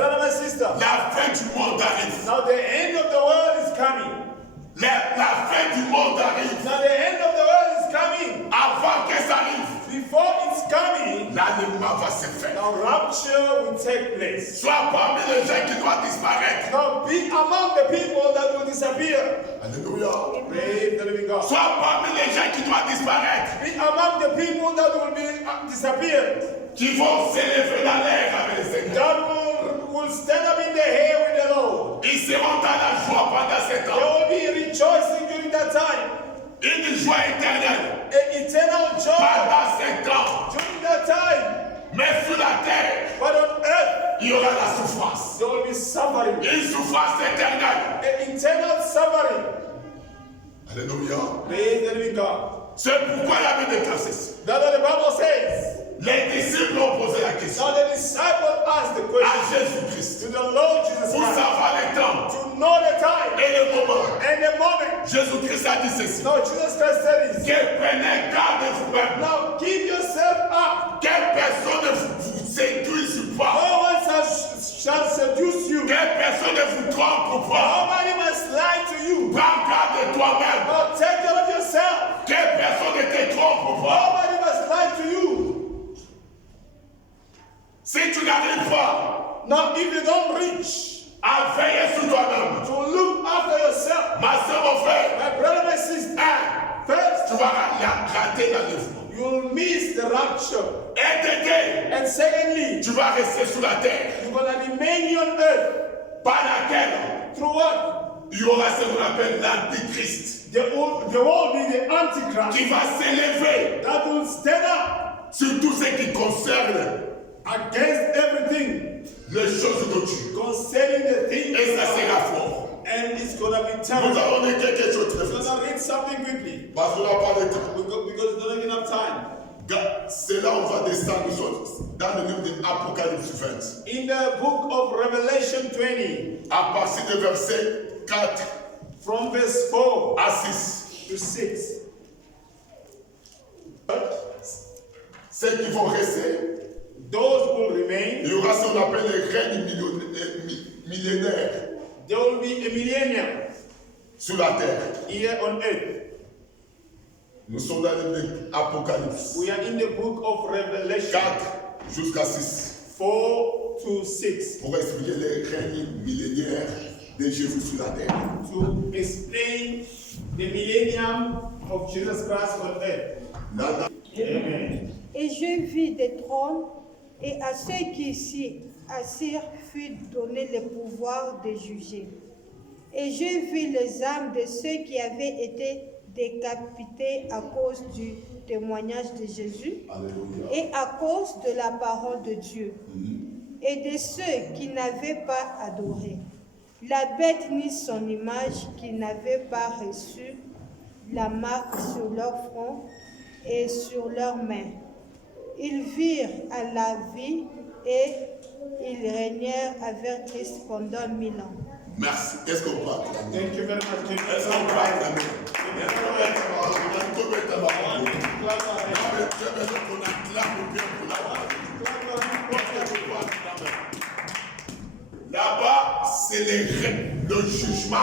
brother, my sister. La fin du monde arrive. Now the end of the world is coming. La fin du monde arrive. Now the end of the world is coming. Avant que ça arrive, Before it's coming, l'enlèvement va se faire. now rapture will take place. Sois parmi les gens qui doivent disparaître. Now be among the people that will disappear. Alléluia. Praise the living God. Sois parmi les gens qui doivent disparaître. Be among the people that will be disappeared. Qui vont s'élever dans l'air avec le Seigneur. That will stand up in the air with the Lord. Ils seront dans la joie pendant 7 They ans. will be rejoicing during that time. Une joie éternelle An eternal joy pendant 7 ans. during that time. Mais sur la terre, But on earth, il y aura la souffrance. there will be suffering. Une souffrance éternelle. An eternal suffering. Alléluia. Praise the living God. C'est pourquoi la Bible déclare ceci. That's what the Bible says. Les disciples ont posé la question Now the disciple asked the à question Jésus-Christ to the Lord Jesus pour Christ savoir le temps to know the time et le moment. and the moment. Jésus-Christ a dit ceci. Now Jesus Christ said this. Que prenez garde de vous-même. Now keep yourself up. Que personne ne vous séduise pas. No one shall seduce you. Que personne ne vous trompe pas. Nobody must lie to you. Prends garde de toi-même. Now take care of yourself. Que personne ne te trompe pas. Nobody must lie to you. Si tu n'arrives pas Now if you don't reach à veiller sur toi-même, to look after yourself, ma soeur, mon frère, my brother, my sister, first tu vas rater l'enlèvement. you'll miss the rapture. Et t'aider, And secondly, tu vas rester sur la terre, you're going to remain here on earth. par laquelle Through what? il y aura ce qu'on appelle l'antichrist, There will be the Antichrist qui va s'élever that will stand up sur tout ce qui concerne against everything les choses de Dieu. concerning the things Et ça of God. sera fort. And it's going to be Nous terrible. allons lire quelque chose de très I'm facile. going to read something quickly Parce qu'on n'a pas de temps. because we don't have enough time. C'est là où on va descendre dans le livre de l'Apocalypse 20. In the book of Revelation 20, À partir du verset 4 from verse 4 à 6. to 6, Ceux qui vont rester, those will remain. il y aura ce qu'on appelle les règnes millénaires There will be a millennium sur la terre. here on earth. Nous sommes dans le livre de l'Apocalypse We are in the book of Revelation 4 jusqu'à 6 4 to 6 pour expliquer les règnes millénaires de Jésus sur la terre. to explain the millennium of Jesus Christ on earth. Là, Amen. Et je vis des trônes, et à ceux qui s'y assirent fut donné le pouvoir de juger. Et je vis les âmes de ceux qui avaient été décapités à cause du témoignage de Jésus Alléluia. et à cause de la parole de Dieu, et de ceux qui n'avaient pas adoré la bête ni son image, qui n'avaient pas reçu la marque sur leur front et sur leurs mains. Ils virent à la vie et ils régnèrent avec Christ pendant 1000 ans. Merci. Qu'est-ce qu'on parle? Thank you very much. Est-ce qu'on parle? Amen. Là-bas, c'est le jugement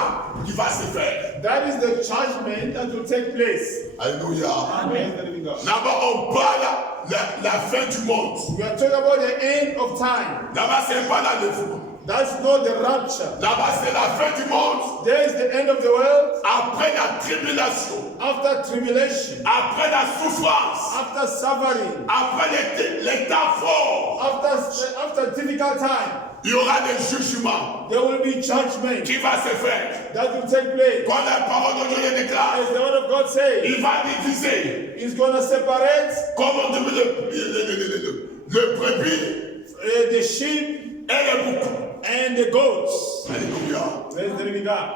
qui va se faire. That is the judgment that will take place. Alléluia. Amen. Là-bas, on parle la fin du monde. We are talking about the end of time. Là-bas, c'est pas l'enlèvement. That's not the rapture. Là-bas, c'est la fin du monde. There is the end of the world. Après la tribulation, After tribulation, après la souffrance, after suffering, après les temps forts, after difficult time, il y aura des jugements there will be judgment qui va se faire. that will take place. Quand la parole de Dieu le déclare, As the word of God says, il va diviser. He's going to separate Comme on dit le brebis the sheep et le bouc. and the goats. Alléluia. Praise the living God.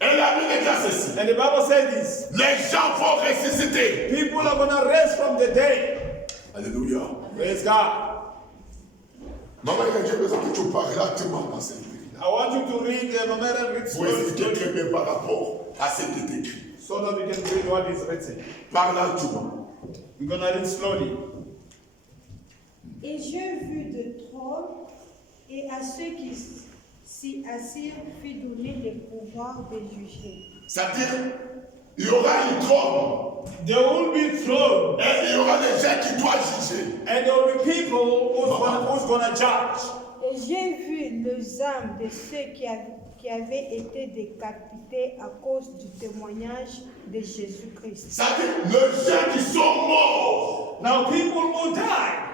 Et la Bible déclare ceci. And the Bible says this. Les gens vont ressusciter. People are going to rise from the dead. Alléluia. Praise God. Maman, j'ai besoin que tu parles rapidement dans cette Bible. I want you to read the Mammalian read Pour expliquer slowly très bien par rapport à ce qui est écrit. so that we can read what is written. Parle rapidement. We're going to read slowly. Et je vis de trône, Et à ceux qui s'y assirent fut donné le pouvoir de juger. C'est-à-dire, il y aura une trône. There will be throne, Et il y aura des gens qui doivent juger. and there will be people who's gonna judge. Et j'ai vu les âmes de ceux qui avaient été décapités à cause du témoignage de Jésus-Christ. C'est-à-dire, les gens qui sont morts Now people will die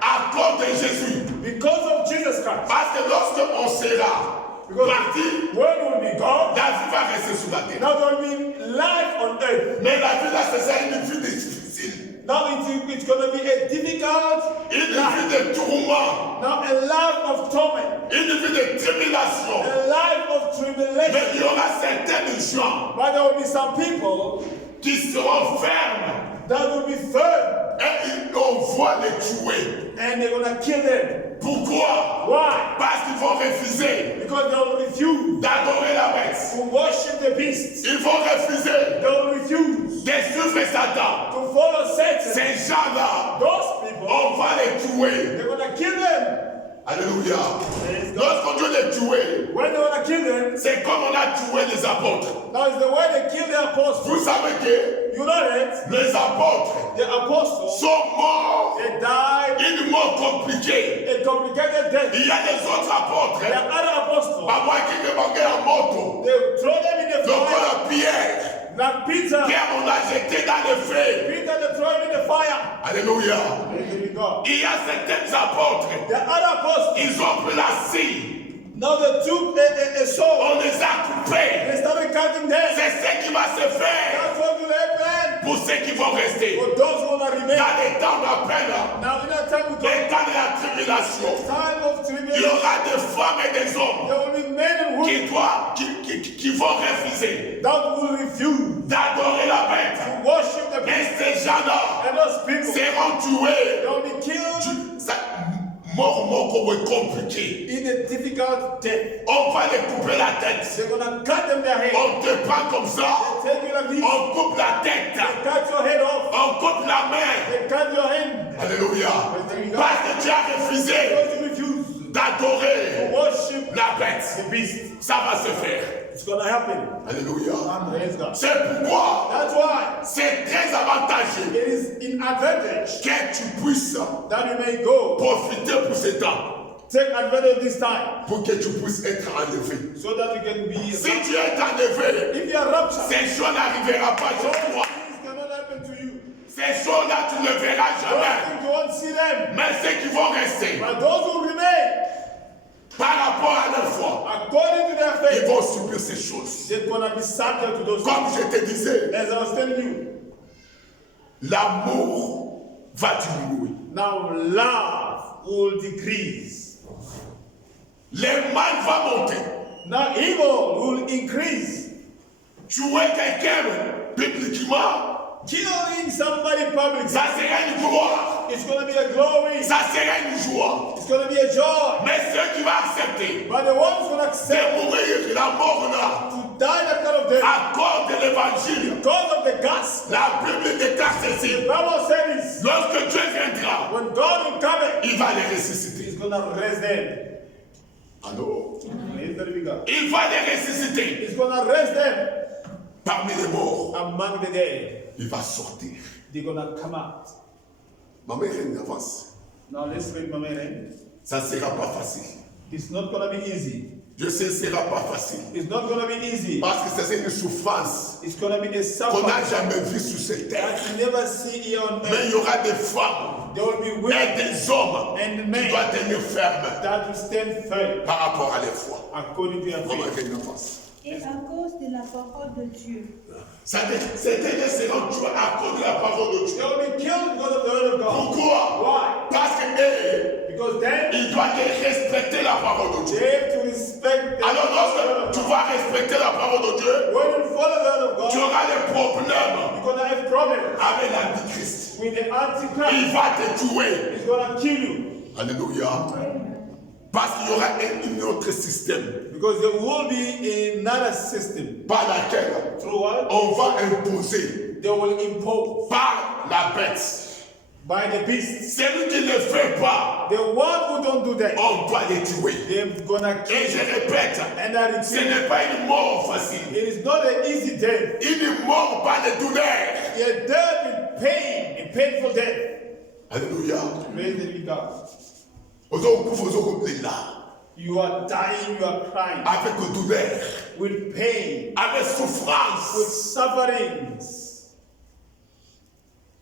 à cause de Jésus. because of Jesus Christ. Parce que lorsqu'on sera parti, When will be gone? la vie va rester sur la terre. Now there will be life on earth. Mais la vie là, c'est une vie difficile. Now it's going to be a difficult Une life. vie de tourment. Now a life of torment, Une vie de tribulation. a life of Mais tribulation. il y aura certaines gens But there will be some people qui seront fermes that will be firm et on va les tuer. and they're going to kill them. Pourquoi? Why? Parce qu'ils vont refuser Because they will refuse d'adorer la bête. to worship the beast. Ils vont refuser They will refuse de suivre Satan. to follow Satan. Ces gens-là, Those people, on va les tuer. they're going to kill them. Alléluia. Praise God. Lorsqu'on doit les tuer, When they're going to kill them, c'est comme on a tué les apôtres. now it's the way they kill the apostles. Vous savez que You know that les apôtres the apostles, sont morts they died une mort compliquée. a complicated death. Il y a des autres apôtres. The other apostles, Pas moi qui me manquais la moto. they throw them in the Donc fire. la pierre. Like Peter, Pierre, on l'a jeté dans le feu. Peter, they throw him in the fire. Alléluia. Praise be God. Il y a certains apôtres. The other apostles, Ils ont pris la scie. now they took a sword. On les a coupés. They started cutting them. C'est ce qui va se faire That's what will happen pour ceux qui vont rester. for those who will remain. Dans les temps d'appel, Now in that time we go, les temps de la tribulation, time of il y tribulation, aura des femmes et des hommes there will be men and women qui vont refuser that will refuse d'adorer la bête. to worship the beast. Et ces gens-là And those people, seront tués. they will be killed Mort comme compliqué. in a difficult death. On va les couper la tête. They're gonna cut them their head. On te prend comme ça. They take you like this. On coupe la tête. They cut your head off. On coupe la main. They cut your hand. Alléluia. Parce que tu as refusé Because you refuse d'adorer to worship la bête. the beast. Ça va se faire. It's gonna happen. Alléluia. Praise God. C'est pourquoi That's why c'est très avantageux it is in advantage que tu puisses that you may go profiter pour ce temps. take advantage of this time Pour que tu puisses être enlevé. so that you can be. Si tu es enlevé, If you are raptured, ces choses n'arriveront pas sur toi. things cannot happen to you. Ces choses-là, tu ne les verras Those jamais. things you won't see them. Mais ceux qui vont rester But those who remain, par rapport à leur foi, according to their ils faith, vont subir ces choses. they're gonna be subject to those Comme things. je te disais, As I was telling you, l'amour va diminuer. now love will decrease. Le mal va monter. Now evil will increase. Tuer quelqu'un publiquement, Killing somebody publicly, ça sera une gloire. it's going to be a glory. Ça sera une joie. It's going to be a joy. Mais ceux qui vont accepter But the ones who will accept de mourir la mort là, to die that kind of death à cause de l'évangile, because of the gospel, la Bible déclare ceci. the Bible says Lorsque Dieu viendra, when God will come, il va les ressusciter. He's going to raise them. Alors, Praise the living God. il va les ressusciter He's going to raise them parmi les morts. among the dead. Il va sortir. They're going to come out. Ma mère avance. Now let's read my man. Ça ne sera pas facile. It's not going to be easy. Je sais, ce ne sera pas facile. It's not going to be easy. Parce que c'est une souffrance It's going to be a qu'on n'a suffering jamais vue sur cette terre. that you never see here on Mais earth. il y aura des femmes There will be et women des hommes and qui men doivent tenir ferme that will stand firm par rapport à leur foi. according to your Maman, faith. une avance. Et à cause de la parole de Dieu. C'est-à-dire seront tués à cause de la parole de They Dieu. will be killed because of the word of God. Pourquoi? Why? Parce que Because then ils doivent respecter la parole de Dieu. they have to respect the Alors word lorsque of tu God. vas respecter la parole de Dieu, When you follow the word of tu God, auras des problèmes you're going to have problems avec l'Antichrist. with the Antichrist. Il va te tuer. He's going to kill you Alléluia. Parce qu'il y aura un autre système because there will be another system par laquelle through what on va imposer they will impose par la bête by the beast. Celui qui ne le fait pas, The one who don't do that, on doit les tuer. they're gonna Et kill. je répète, And I ce repeat, n'est pas une mort facile. it is not an easy death. Une mort par les douleurs. You're dead in pain, a painful death. Alléluia. Praise the living God. You are dying, you are crying Avec douleur, with pain, avec with souffrance. sufferings.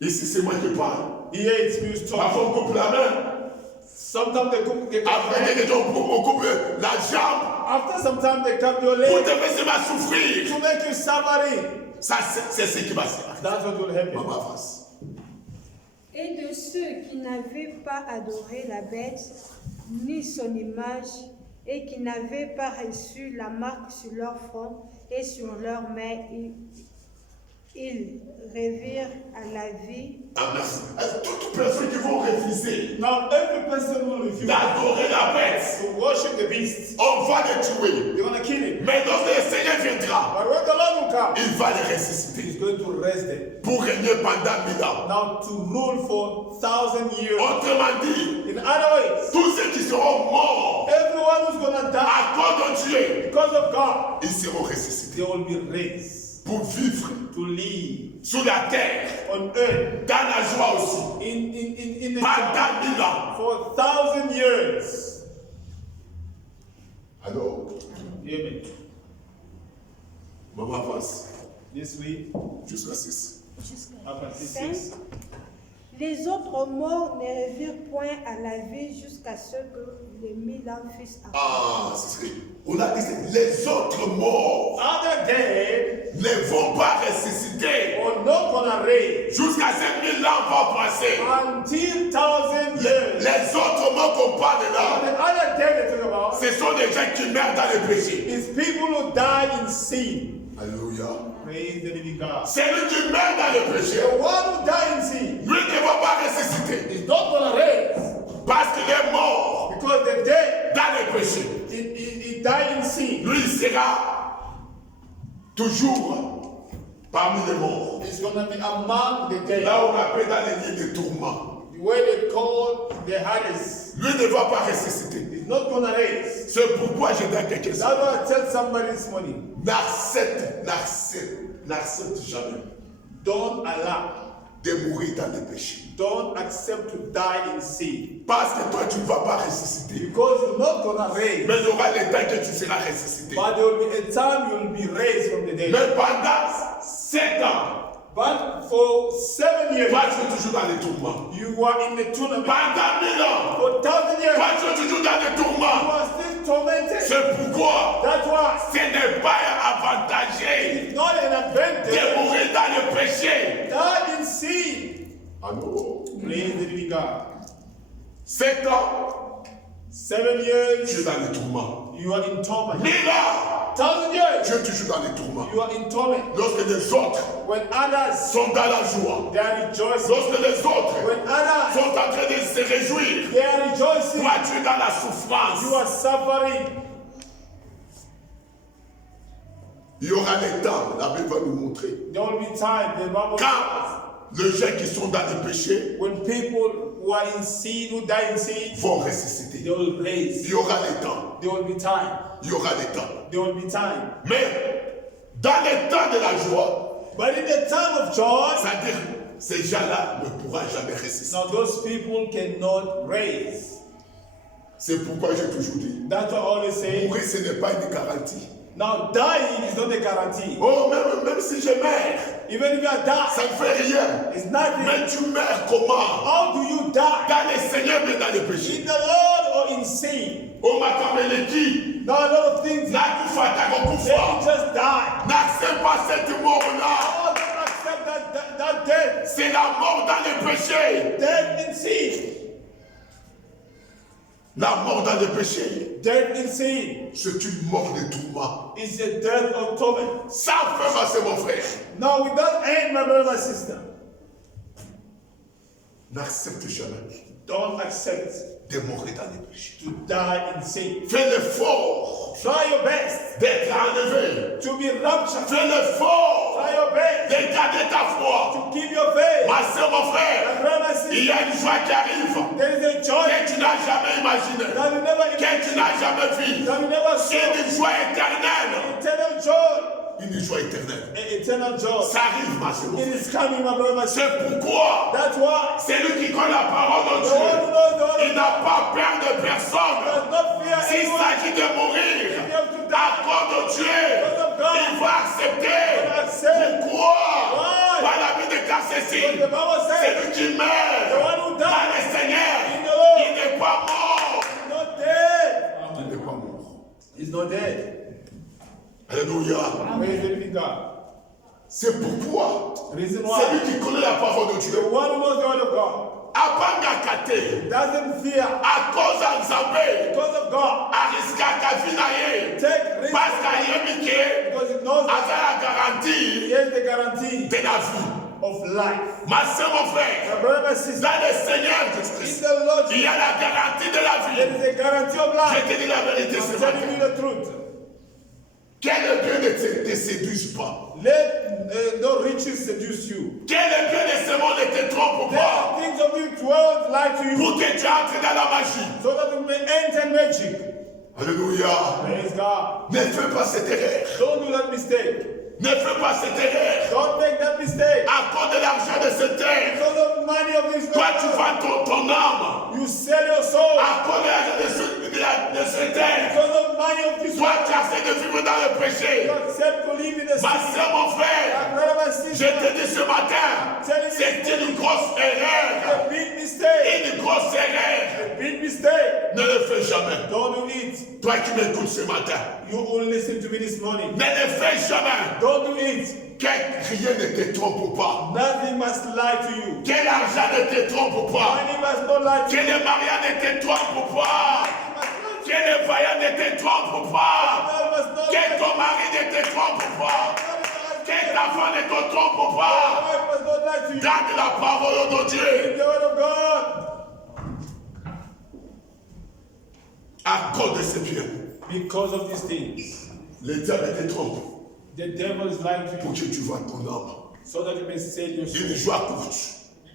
Ici, c'est moi qui parle. Here it's me talking. Parfois, on coupe la main. Sometimes they coupe Après, les gens, on coupe la jambe. after some time they cut your Pour leg te faire seulement souffrir. to make you suffering. Ça, c'est ce qui va se passer. That's what will happen. Maman avance. Et de ceux qui n'avaient pas adoré la bête, ni son image, et qui n'avaient pas reçu la marque sur leur front et sur leurs mains, ils revirent à la vie. Ah, merci. Toutes les personnes qui vont refuser Now every person will refuse d'adorer la bête, to worship the beast. on va les tuer. They're gonna kill him. Mais lorsque le Seigneur viendra, But when the Lord will come, il va les ressusciter He's going to raise them. pour régner pendant 1000 ans. Now to rule for 1,000 years. Autrement dit, In other ways, tous ceux qui seront morts everyone who's gonna die à cause de Dieu, because of God, ils seront ressuscités they will be raised pour vivre to live sur la terre, on earth dans la joie aussi, in the pendant 1000 ans. for 1,000 years. Alors, Amen. maman avance This week, jusqu'à 6. after 6 Cinq. years, Les autres morts ne revirent point à la vie jusqu'à ce que les 1000 ans fussent accomplis. Ah, ce serait. On a dit les autres morts other dead ne vont pas ressusciter are not gonna raise jusqu'à ces 1000 ans vont passer. until 1,000 years. Les autres morts qu'on parle And là, the other dead they talk about ce sont des gens qui meurent dans le péché. is people who die in sin. Alléluia. Praise the living God. Celui qui meurt dans le péché, The one who die in sin lui ne va pas ressusciter is not gonna raise parce qu'il est mort because the dead dans le péché. he died in sin. Lui, il sera toujours parmi les morts. It's gonna be among the dead. Là, on appelle dans les lieux de tourment. The way they call the Hades Lui ne va pas ressusciter. is not gonna raise. C'est pourquoi je dis à quelqu'un That's ça. what I tell somebody this morning. N'accepte jamais Don't allow, de mourir dans le péché. don't accept to die in sin. Parce que toi, tu ne vas pas ressusciter. Because you're not gonna raise. Mais il y aura le temps que tu seras ressuscité. But there will be a time you will be raised from the dead. Mais pendant 7 ans, But for 7 years, toi, tu es toujours dans les tourments. you are in the tournament. Pendant 1000 ans, For 1,000 years, toi, tu es toujours dans les you tourments. are still tormented. C'est pourquoi That's why ce n'est pas avantagé it's not an advantage. de mourir dans le péché. Die in sin. Alors, Praise the living God. 7 ans, 7 tu es years, dans les tourments. you are in torment. 1000 ans, 1,000 years, tu es toujours dans les tourments. you are in torment. Lorsque les autres When others, sont dans la joie, they are rejoicing. lorsque les autres When others, sont en train de se réjouir, they are rejoicing. toi tu es dans la souffrance. You are suffering. Il y aura le temps, la Bible va nous montrer. There will be time, the Bible says, Quand les gens qui sont dans le péché when people who are in sin, who die in sin, vont ressusciter. they will raise. Il y aura le temps. There will be time. Il y aura le temps. There will be time. Mais dans le temps de la joie, But in the time of joy, c'est-à-dire ces gens-là ne pourront jamais ressusciter. now those people cannot raise. C'est pourquoi j'ai toujours dit, That's what I always say. mourir ce n'est pas une garantie. Now dying is not a guarantee. Oh, même si je meurs, Even if you are ça dying, ne fait rien. it's nothing. Mais tu meurs comment? How do you die? Dans le Seigneur, mais dans le péché. In the Lord or in sin? Oh, ma camélétie, Now a lot of things. n'a tout fait à They Gokufa. just die. N'accepte pas cette mort-là. Oh, don't accept that death. C'est la mort dans le péché. Death in sin. La mort dans le péché, Death in sin c'est une mort de tourment. is a death of torment. Ça fait c'est mon frère. Now with that end, my brother, my sister, N'accepte jamais don't accept de mourir dans le péché. to die in sin. Fais l'effort Try your best d'être enlevé. to be raptured. Fais l'effort Try your best de garder ta foi. to keep your faith. Ma soeur, mon frère, And brother and il y sister, a une joie qui arrive there is a joy que tu n'as jamais imaginée, that you never que tu imagined, n'as jamais vue. that you never saw. Une joie éternelle. Eternal joy. Une joie éternelle. Eternal joy. Ça arrive, ma soeur. It is coming, my brother, my sister. C'est pourquoi That's why celui qui connaît la parole de the one who Dieu, knows the word il of n'a God pas peur de personne. does not fear S'il anyone. s'agit de mourir If you have to à die, cause de Dieu, il va accepter. accept. Pourquoi? Why? Par la vie de car ceci, Because the Bible says, celui qui meurt the one who dans dies le Seigneur, in the Lord il n'est pas mort. is not dead. Il n'est pas mort. He's not dead. Alléluia. Praise the living God. C'est pourquoi Reason why celui qui connaît la parole de the Dieu, one who knows the word of God apangakate, doesn't fear à cause de Nzambe, because of God. ariskaka vie na ye, Take risk parce qu'ayebi ke because he knows that aza la he garantie has the guarantee de la vie. of life. Ma soeur, mon frère, My brother, my sister, dans le Seigneur in Jésus-Christ, the Lord, il y a la garantie de la there vie. is a guarantee of Je life. te dis la vérité ce I'm telling matin. you the truth. Quel bien ne te séduise pas. Let no riches seduce you. Quel bien de ce monde ne te trompe Let pas. the things of this world lie to you Pour que tu entres dans la magie. so that you may enter magic. Alléluia. Praise God. Ne fais pas cette erreur. Don't do that mistake. Ne fais pas cette erreur. Don't make that mistake. À cause de l'argent de cette terre, Because of money of this toi tu world, vends ton âme. you sell your soul. À cause de l'argent de cette terre, Because of money of this toi world, tu essaies de vivre dans le péché. you accept to live in the Ma city. soeur, mon frère, My brother, my je sister, te dis ce matin, c'est une grosse erreur. a big mistake. Une grosse erreur. A big mistake. Ne le fais jamais. Don't do it. Toi qui m'écoutes ce matin, You will listen to me this morning. ne le fais jamais. Don't do it. Que rien ne te trompe pas. Nothing must lie to you. Que l'argent ne te trompe pas. Money must not lie to Que you. le mariage ne te trompe pas. Que le voyage ne te trompe pas. Man must not lie Que to ton mari ne te trompe pas. you. Que ta femme ne te trompe pas. Wife must not lie to you. Garde la parole de Dieu. In the word of God. À cause de ces biens, Because of these things, le diable te trompe the devil is lying to pour you que tu vois ton âme. so that you may sell your soul. Une joie courte,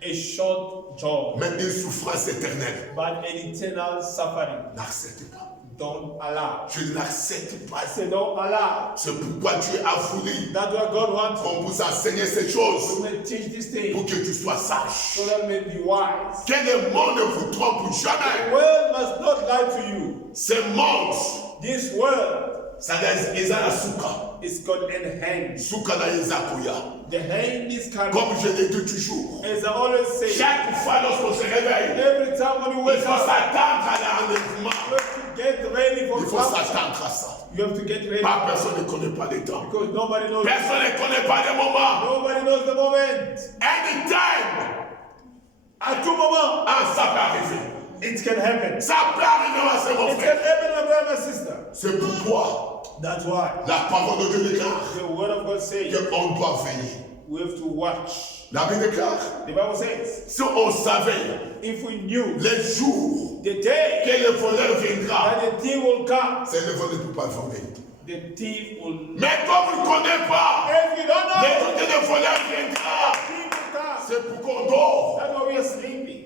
A short job, mais une souffrance éternelle. but an eternal suffering. N'accepte pas. Don't allow. Je ne l'accepte pas. I say don't allow. C'est pourquoi Dieu a voulu That's what God wants. qu'on vous enseigne ces choses You may teach this thing pour que tu sois sage. so that you may be wise. Que le monde ne vous trompe The jamais. world must not lie to you. Ce monde, This world ça les la souka. is got an hand. Souka na yezakuya. The hand is coming. Comme je l'ai dit toujours, As I always say, chaque fois lorsqu'on se réveille, every time when you il wake faut up, s'attendre à l'enlèvement. you have to get ready for Il faut something. s'attendre à ça. You have to get ready Pas personne ne connaît pas les temps. because nobody knows. Personne ne connaît pas les moments. Nobody knows the moment. Anytime, À tout moment, ça peut arriver. it can happen. Ça peut arriver, ma soeur, mon It can frère. happen, my brother, my sister. C'est pourquoi That's why la parole de Dieu déclare the word of God says qu'on doit veiller. we have to watch. La Bible déclare, The Bible says, si on savait if we knew les jours the day que le voleur viendra, that the thief will come, c'est le voleur ne peut pas voler. the thief will. Mais comme on ne connaît pas, If you don't les know, jours que le voleur viendra, the thief will come. c'est pour qu'on dort. That's why we are sleeping.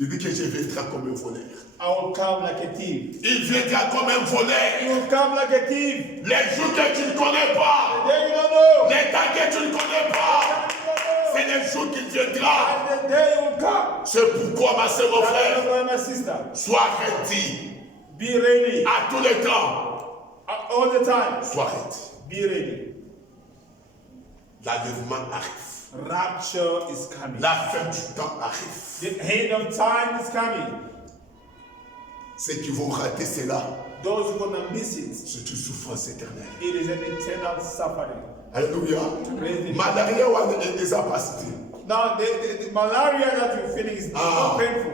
Il dit que je viendrai comme un voleur. I will come like a thief. Il viendra comme un voleur. You will come like a thief. Les jours que tu ne connais pas, The day you don't know. les temps que tu ne connais pas, c'est les jours qu'il viendra. And the day you will come. C'est pourquoi, ma soeur, mon That's why, frère, my brother, my sister, sois ready be ready à tous les temps. all the time. Sois ready. Be ready. L'enlèvement arrive. Rapture is coming. La fin du temps arrive. The end of time is coming. Ceux qui vont rater cela, Those who are gonna miss it, c'est une souffrance éternelle. it is an eternal suffering. Alléluia. Praise the Lord. Malaria wa les apacité. Now, the malaria that you're feeling is not painful.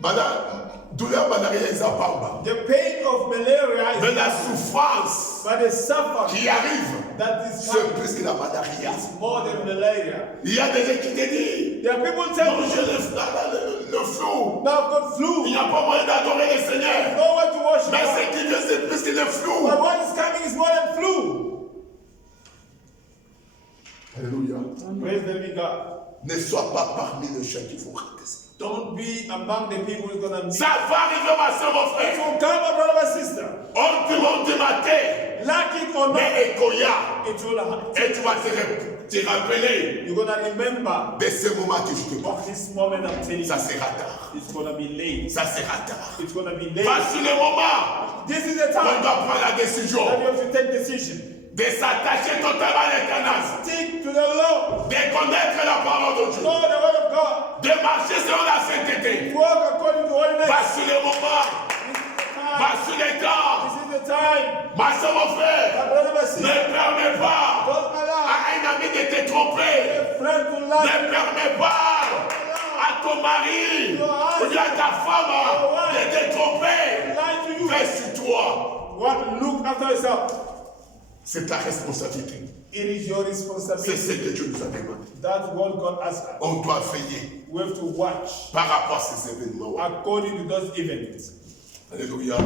Madame, douleur malaria les apamba. The pain of malaria Mais is la souffrance but the suffering qui arrive, that is c'est coming plus que la malaria. is more than malaria. Il y a des gens qui te disent, There are people telling manger you, le flou. now I've got Il flu. n'y a pas moyen d'adorer le Seigneur. No one to worship Mais God. ce qui vient, c'est plus que le flou. But what is coming is more than flou. Alléluia. Praise the living God. Ne sois pas parmi les gens qui vont rater ça. Don't be among the people who's gonna miss. Ça va arriver, ma soeur, mon It frère. will come, my brother, my sister. On te matin, Like it or not, mais écoya. it will happen. Et tu vas te rappeler You're gonna remember de ce moment que je te parle. of this moment I'm telling Ça you. sera tard. It's gonna be late. Ça sera tard. It's gonna be late. Voici le moment This is the qu'on time doit prendre la décision that you have to take decision. de s'attacher totalement à l'éternel, Stick to the Lord. de connaître la parole de Dieu, Know the word of God. de marcher selon la sainteté. Walk according to holiness. Voici le moment, This is the time. voici le temps. This is the time. Ma soeur, mon frère, My brother, my ne sister. permets pas Don't allow à un ami de te tromper. a friend to Ne lie. permets pas à ton mari ou bien à ta femme de te tromper. Lie to you. Fais sur toi. What? Look after yourself. C'est ta responsabilité. It is your C'est responsibility. ce que Dieu nous a demandé. That's what God asks us. On doit veiller We have to watch par rapport à ces événements. according to those events. Alléluia.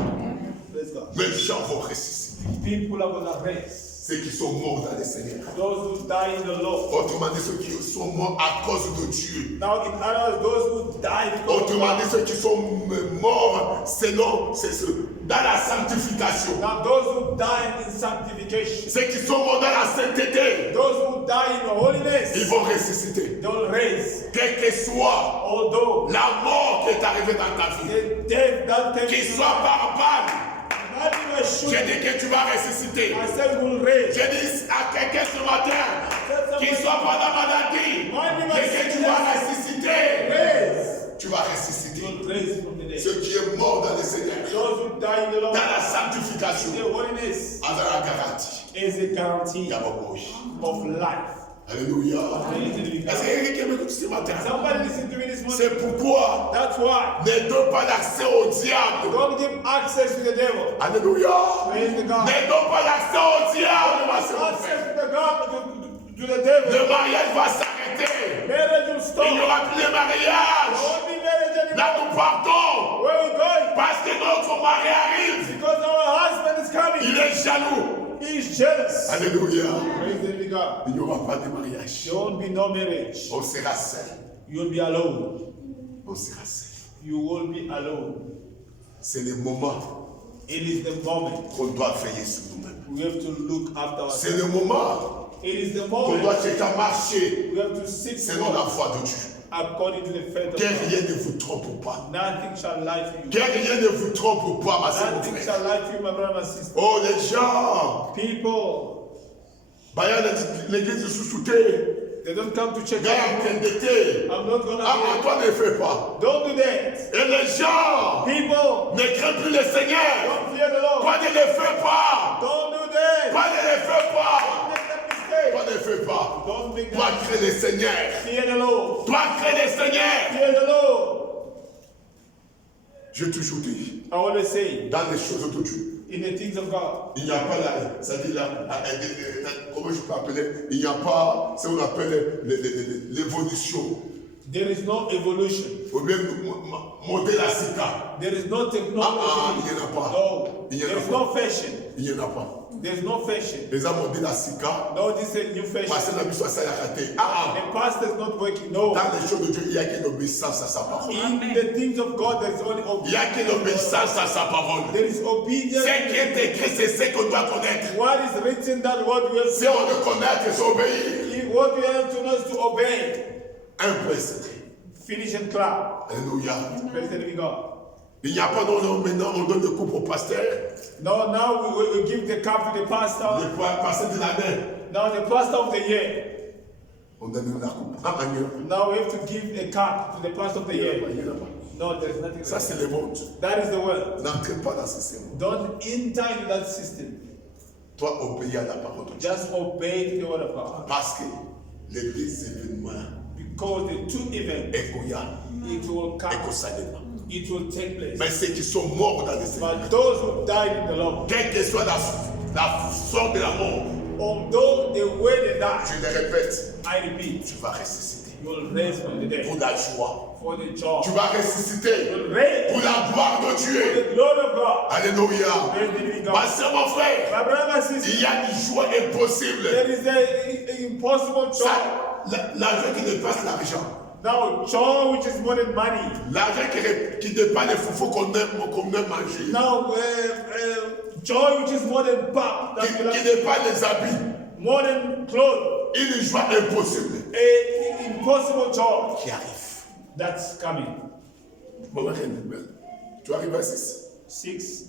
Let's go. Les gens vont ressusciter. People are gonna raise. Ceux qui sont morts dans le Seigneur. Those who die in the Lord. Autrement dit, ceux qui sont morts à cause de Dieu. Now, in other words, those who die because of Autrement dit, God. ceux qui sont morts selon, dans la sanctification. Now, those who die in sanctification, Ceux qui sont morts dans la sainteté, those who die in holiness, ils vont ressusciter. they will raise. Quel que soit Although la mort qui est arrivée dans ta vie, the death that came qu'il to soit par balle, not even sure, je dis que tu vas ressusciter. I said we will raise. Je dis à quelqu'un ce matin, qu'il soit pendant ma maladie, que tu vas ressusciter. Raise. Tu vas You ressusciter. will raise from the dead. Ce qui est mort dans le Seigneur, Those who die in the dans Lord, la sanctification, their holiness avec la garantie. is a guarantee Yaboboy. of life. Alléluia. Praise the living Est-ce God. qu'il y a quelqu'un qui m'écoute ce matin? Somebody listen to me this morning. C'est pourquoi That's why. ne donne pas l'accès au diable. Don't give access to the devil. Alléluia. Praise the God. Ne donne pas l'accès au diable, ma Access soeur. to the God, to the devil. Le mariage va s'arrêter. Marriage will Il stop. n'y aura plus de mariage. Won't be marriage Là, anymore. nous partons. Where we going? Parce que notre mari arrive. Because our husband is coming. Il est jaloux. He is jealous. Alléluia. Praise the living God. Il n'y aura pas de mariage. There won't be no marriage. On sera seul. You'll be alone. On sera seul. You will be alone. C'est le moment It is the moment qu'on doit veiller sur nous-mêmes. we have to look after C'est ourselves. le moment It is the qu'on moment doit chercher à marcher we have to seek selon la God foi de Dieu. according to the faith of Que God. rien ne vous trompe pas. Nothing shall lie to you. Que rien ne vous trompe pas, ma soeur, mon Nothing frère. shall lie to you, my brother, my sister. Oh, les gens. People, Baya l'église sous-souté. they don't come to church. Gars, t'endetté. I'm not gonna Ah, do it. toi ne fais pas. Don't do that. Et les gens People, ne craignent plus le Seigneur. don't fear the Lord. Toi ne le fais pas. Don't do that. Toi ne le fais pas. Don't make that mistake. Toi ne fais pas. Don't make Toi that crée le Seigneur. Fear the Lord. Toi crée le Seigneur. Fear the Lord. J'ai toujours dit, I always say, dans les choses de Dieu, in the things of God, il n'y a pas la, c'est-à-dire comment je peux appeler, il n'y a pas ce qu'on appelle l'évolution. there is no evolution. Ou bien monter la sika. There is no technology. Il n'y en a pas. No. Il n'y en a There is pas. no fashion. Il n'y en a pas. There is no fashion. Les hommes ont dit la sika, No, this is new parce fashion. que la mission ça a raté. The pastor is not working. No. Dans les choses de Dieu, il n'y a qu'une obéissance à sa parole. In the things of God, there is only Il n'y a qu'une obedience. obéissance à sa parole. There is obedience. Ce qui est écrit, c'est ce qu'on doit connaître. What is written, that what we have Si on le connaît, c'est obéir. What we have to know is to obey. Un peu secret. Finish and clap. Alléluia. Praise the living God. Il n'y a pas maintenant, on donne le coupe au pasteur. No, now we give the cup to the pastor. Le pasteur de l'année. Now the pastor of the year. On donne la coupe. Ah, Agnew. Now we have to give a cup to the pastor of the year. Il n'y en a pas. No, there's nothing. Ça, c'est le monde. That is the word. N'entre pas dans ce système. Don't enter into that system. Toi, obéis à la parole de Dieu. Just obey the word of God. Parce que les deux événements, Because the two events, Ekoya, it will come. Ekosadema. It will take place. Mais ceux qui sont morts dans les Seigneur, But those who died in the Lord, quelle que soit la sorte de la mort, although the way they je died, le répète, I repeat, tu vas ressusciter. You will raise from the dead. pour la joie. For the joy. Tu vas ressusciter You will raise pour la gloire de for Dieu. the glory of God. Alléluia. Praise the living Ma God. soeur, mon frère, My brother, my sister, il y a une joie impossible. there is an impossible joy. L'argent qui dépasse l'argent. Now, joy which is more than money. L'argent qui dépasse les foufous qu'on aime manger. Now, joy which is more than pop. Qui dépasse les habits. More than clothes. Une joie impossible A impossible joy qui arrive. that's coming. Bon, tu arrives à 6. 6.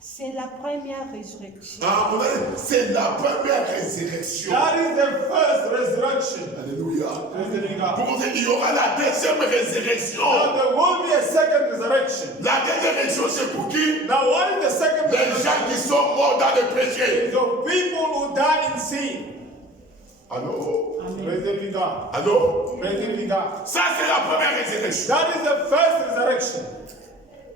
C'est la première résurrection. Ah, c'est la première résurrection. That is the first resurrection. Alléluia. Praise the living God. Pour dire, il y aura la deuxième résurrection. Now there will be a second resurrection. La deuxième résurrection, c'est pour qui? Now what is the second Les resurrection? gens qui sont morts dans le péché. The people who die in sin. Allô? Praise the living God. Allô? Praise the living God. Ça, c'est la première résurrection. That is the first resurrection.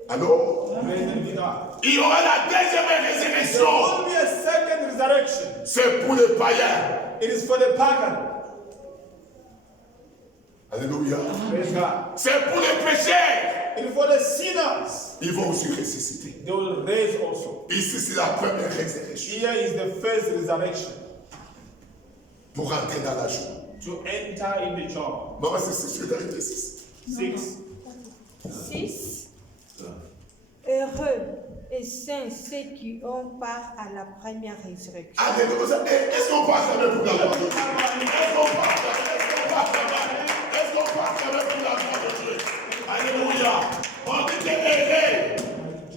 Allô? Praise the living God. Il y aura la deuxième There résurrection. will be a second resurrection. C'est pour les païens. It is for the pagan. Alléluia. Praise God. C'est pour les pécheurs. It is for the sinners. Ils vont aussi ressusciter. They will raise also. Ici, c'est la première résurrection. Here is the first resurrection. Pour entrer dans la joie. To enter in the joy. Maman, c'est ce que tu as dit. 6. 6. Heureux et saints ceux qui ont part à la première résurrection. Alléluia. Est-ce qu'on passe quand même pour la gloire de Dieu? Est-ce qu'on passe quand même? Est-ce qu'on passe quand même pour la gloire de Dieu? Alléluia. On dit heureux.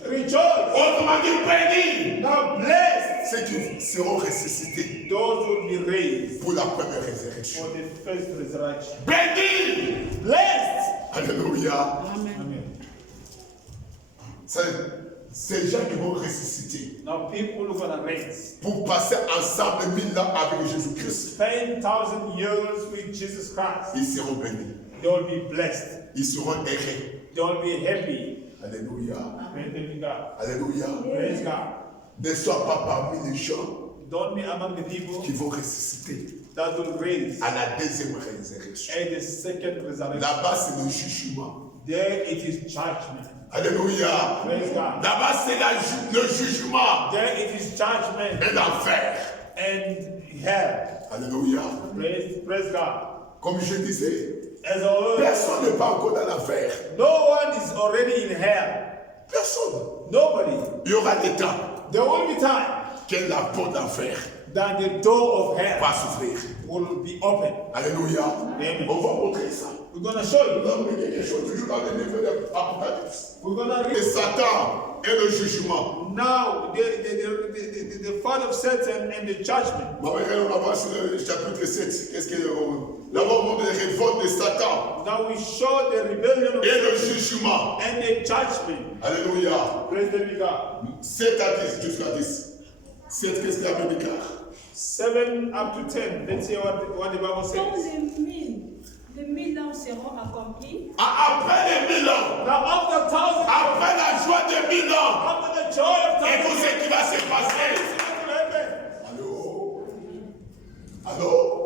Rejoice. Autrement dit béni. Now blessed. Ceux qui seront ressuscités Those will be raised pour la première résurrection. for the first resurrection. Béni. Blessed. Alléluia. Amen. C'est ces gens qui vont ressusciter Now people who are going to raise. pour passer ensemble 1000 ans avec Jésus-Christ. 10,000 years with Jesus Christ. Ils seront bénis. They will be blessed. Ils seront heureux. They will be happy. Alléluia. Praise the living God. Alléluia. Praise God. Ne sois pas parmi les gens Don't be among the people qui vont ressusciter that will raise à la deuxième résurrection. at the second resurrection. Là-bas, c'est le jugement. There it is judgment. Alléluia. Praise God. Là-bas, c'est le jugement There it is judgment et l'enfer. and hell. Alléluia. Praise God. Comme je disais, As always, personne n'est pas encore dans l'enfer. no one is already in hell. Personne. Nobody. Il y aura des temps There will be time que la porte d'enfer that the door of hell va s'ouvrir. will be open. Alléluia. Amen. On va montrer ça. We're going to show you. Nous avons quelque chose toujours dans le livre de l'Apocalypse. We're going to Et read. Satan et le jugement. Now, the fall of Satan and the judgment. On va voir sur le chapitre 7. Qu'est-ce qu'il y a? D'abord, on montre les révoltes de Satan Now we show the rebellion of et le jugement. and the judgment. Alléluia. Praise the living God. 7 à 10, jusqu'à 10. 7, qu'est-ce qu'il y a de déclare? 7 up to 10. Let's see what the Bible Quand says. les 1000 ans seront accomplis, Après les 1000 ans, Now after 1,000 après la joie de 1000 ans, after the joy of et tout 1,000 ce qui va se passer. Allô? Allô?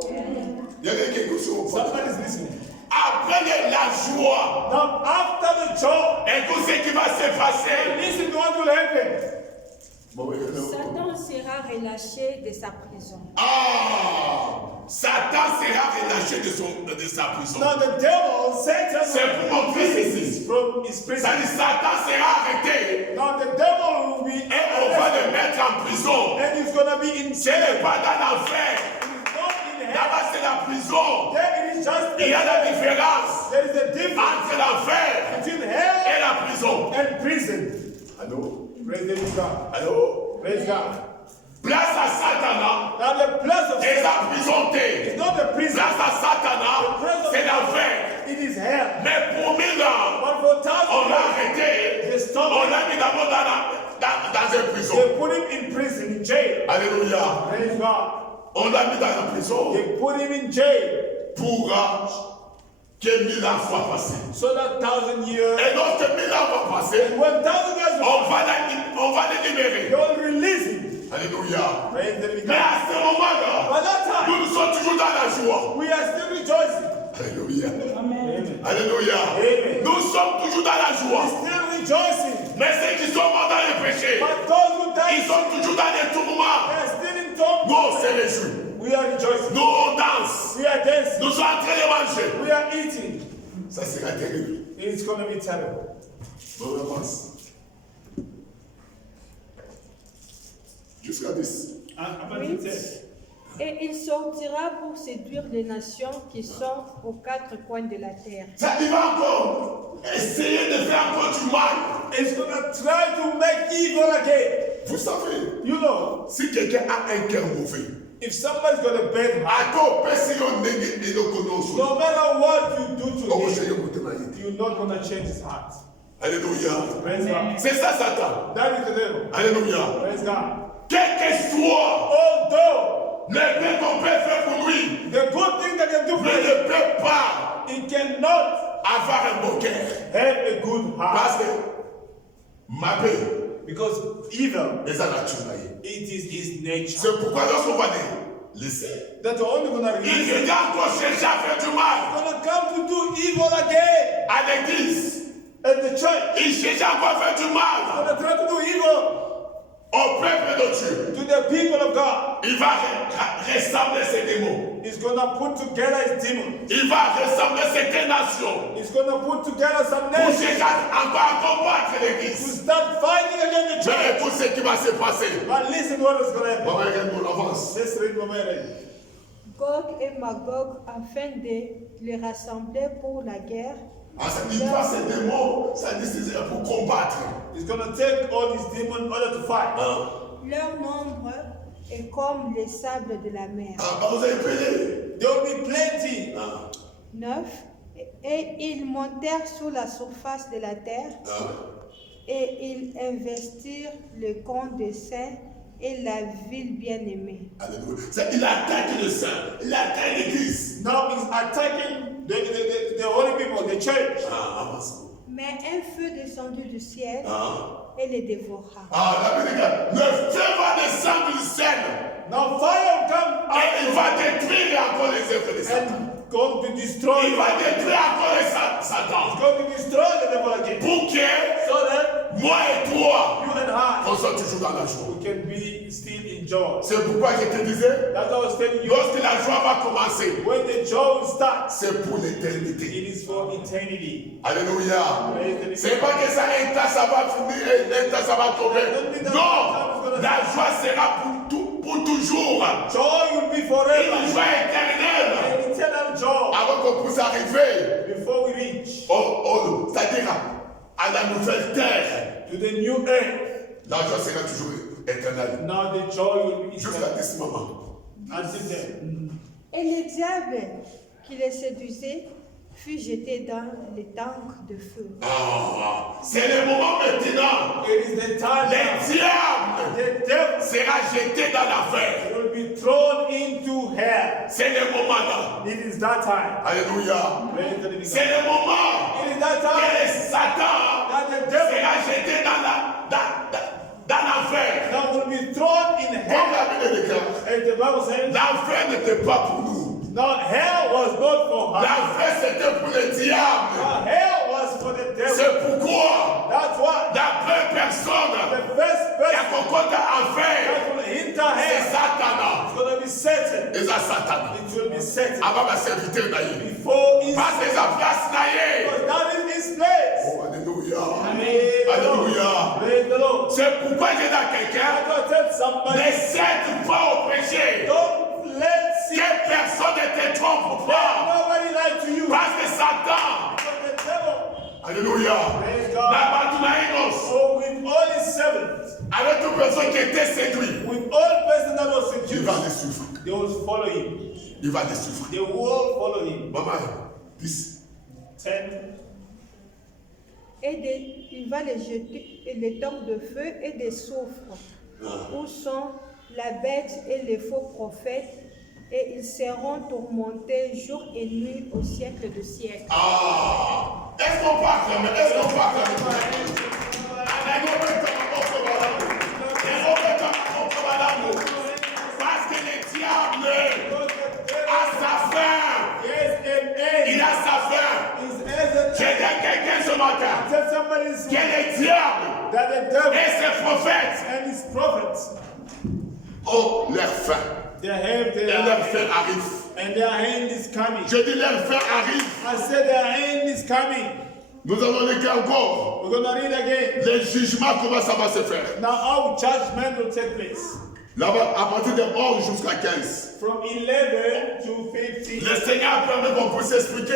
Il y a quelque chose au fond. Somebody's listening. Après la joie, Now after the joy, et tout ce qui va se passer. listen to what will happen. Bon, oui, non. Satan sera relâché de sa prison. Ah! Satan sera relâché de sa prison. Now the devil, Satan, C'est pour montrer ceci. from his prison. Ça dit, Satan sera arrêté Now the devil will be et on va le mettre en prison. and he's going to be in Ce n'est jail. pas dans l'enfer. He's not in hell. Là-bas, c'est la prison. There it is just Il y a la différence there is a difference entre l'enfer between hell et la prison. and prison. Allô? Praise the living God. Allô? Praise God. Place à Satan Now the place of et Satan la prisonté. is not the prison. Place à Satan, c'est l'enfer. It is hell. Mais pour 1000 ans, But for on l'a 1,000 arrêté. they stopped On him. l'a mis d'abord dans une prison. They put him in prison, in jail. Alléluia. Praise God. On l'a mis dans la prison They put him in jail pour que 1000 ans soient passés. so that 1,000 years. Et lorsque 1000 ans vont passer, And when 1,000 years on va les libérer. they will release him. Alléluia. Praise the living Mais God. à ce moment-là, By that time, nous sommes toujours dans la joie. we are still rejoicing. Alléluia. Amen. Alléluia. Amen. Nous sommes toujours dans la joie. We're still rejoicing. Mais ceux qui sont morts dans les péchés, But those who died, ils sont toujours dans les tourments. they are still in torment. Nous, on se réjouit. We are rejoicing. Nous, on danse. We are dancing. Nous sommes en train de manger. We are eating. Ça sera terrible. It's going to be terrible. On avance. Jusqu'à 10. Oui. Et il sortira pour séduire les nations qui sont aux quatre coins de la terre. Ça, il va encore essayer de faire encore du mal. It's going to try to make evil again. Vous savez, You know, si quelqu'un a un cœur mauvais, if somebody's going to beg hard, ako pesi yo ndenge elokonoso. no matter what you do to Omo him, sheye motema yete. you're not going to change his heart. Alléluia. Praise God. C'est ça Satan. That is the devil. Alléluia. Praise God. Quel que soit Although le bien qu'on peut faire pour lui, the good thing that can do for mais him, ne peut pas he cannot avoir un bon cœur. have a good Parce heart. que ma paix, Because evil, les a naturels. it is his nature. C'est pourquoi lorsqu'on va les laisser, That you're only going to il release him. vient encore chercher à faire du mal He's going to come to do evil again à l'église. at the church. Il cherche encore à faire du He's mal going to try to do evil au peuple de Dieu. to the people of God. Il va ressembler ses démons. He's going to put together his demons. Il va ressembler certaines nations He's going to put together some pour nations chercher encore à combattre to l'église. start fighting against the Mais church. écoute ce qui va se passer. But listen what is going to happen. On va regarder, on avance. Let's read what we're reading. Gog et Magog afin de les rassembler pour la guerre. Ah, ça dit pas ces démons, ça dit c'est pour combattre. He's going to take all these demons in order to fight. Hein? Leur nombre est comme les sables de la mer. Ah, vous avez payé. There will be plenty. Ah, 9. Et ils montèrent sur la surface de la terre ah. et ils investirent le camp des saints et la ville bien-aimée. Alléluia. Il attaque le saint, il attaque l'église. Now he's attacking the holy people, the church. Ah, avance. Mais un feu descendu du ciel Ah, et les dévora. ah la Bible dit, le feu va descendre du ciel Now fire will come et il va détruire encore les œuvres de Satan. and going to destroy. Il va détruire encore les He's Satan. going to destroy the devil again. Pour que So that moi et toi, you and I on soit toujours dans la joie. can be still in joy. C'est pourquoi je te disais, That's what I was telling you. lorsque la joie va commencer, When the joy will start, c'est pour l'éternité. it is for eternity. Alléluia. C'est pas que ça un temps ça va finir et un temps ça va tomber. Non, la joie sera pour toujours. Joy will be forever. Une joie éternelle. An eternal joy. Avant qu'on puisse arriver Before we reach c'est-à-dire à la nouvelle terre, to the new earth, la joie sera toujours éternelle. now the joy will be Jusqu'à eternal. ce moment. Until then. Et le diable qui les séduisait fut jeté dans les tanks de feu. Ah, c'est le moment maintenant. It is the time Le now. diable The devil sera jeté dans l'affaire. will be thrown into hell. C'est le moment là. It is that time. Alléluia. Praise the living C'est God. le moment It is that que time Satan that the devil sera jeté dans l'enfer. now will be thrown in Comme hell. la Bible déclare, And the Bible says, l'enfer n'était pas pour nous. no, hell was not for her. L'enfer c'était pour le diable. Hell was for the devil. C'est pourquoi That's why la première personne the first qui a person rencontré l'enfer, that will enter c'est hell Satan. is going to be Satan. Et ça Satan. It will be Satan. Avant ma serviteur d'ailleurs. Before his Parce que sa place naïe. because that is his place. Oh, alléluia. Amen. Alléluia. Praise the Lord. C'est pourquoi j'ai dit à quelqu'un, I gotta tell somebody, ne cède pas au péché. don't let sin. Que personne ne te trompe pas. Nobody lie to you. Parce que Satan, Because the devil, alléluia, praise God, n'a pas tout naïnos. so with all his servants, Avec toute personne qui était séduite, with all person that was il va seduced, les suivre. they will follow him. Il va les suivre. They will follow him. Maman, 10. 10. Il va les jeter et les tanks de feu et des soufres, où sont la bête et les faux prophètes, et ils seront tourmentés jour et nuit au siècle de siècle. Ah, est-ce qu'on peut acclamer? Est-ce qu'on peut acclamer? diable that the devil et ses prophètes and his prophets, ont leur fin. they have Et their leur fin arrive. and their end is coming. Je dis leur fin arrive. I said their end is coming. Nous allons lire encore. We're going to read again. Les jugements, comment ça va se faire? Now our judgment will take place Là-bas, à partir de 11 jusqu'à 15. from 11 to 15. Le Seigneur permet qu'on puisse expliquer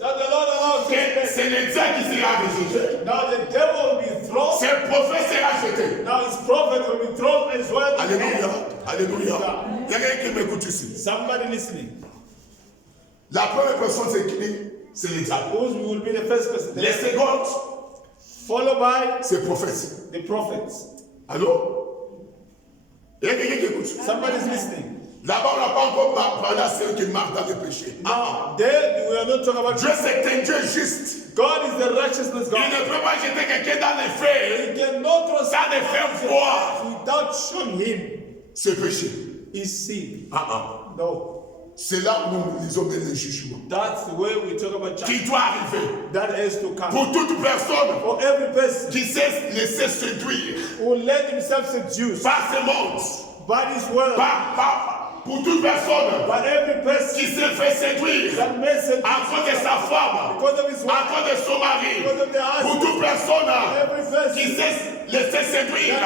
Now the Lord allows que us. c'est le diable qui sera rejeté. Now the devil will be thrown. Ses prophètes seront jetés. Now his prophet will be thrown as well. Alléluia. Alléluia. Il y a quelqu'un qui m'écoute ici. Somebody listening. La première personne, c'est qui? C'est le diable. Who will be the first person? Les secondes, Followed by c'est le prophète. the prophets. Allô? Il y a quelqu'un qui écoute. Somebody's listening. Là-bas, on n'a pas encore parlé à ceux qui marchent dans le péché. Now, there we are not talking about Dieu, c'est un Dieu juste. God is the righteousness Il God. ne peut pas jeter quelqu'un dans les feux. He cannot trust Ça ne fait voir. without showing him C'est péché. his sin. No. C'est là où nous lisons bien les jugements. That's the way we talk about Qui judgment. doit arriver That has to come. pour toute personne For every person qui sait laisser séduire who let himself seduce par ce monde. by this world. Pour toute personne But every person qui se fait séduire that may seduce à cause de sa femme, because of his à wife, cause de son mari. because of their Pour husband, toute personne every qui person, sait laisser séduire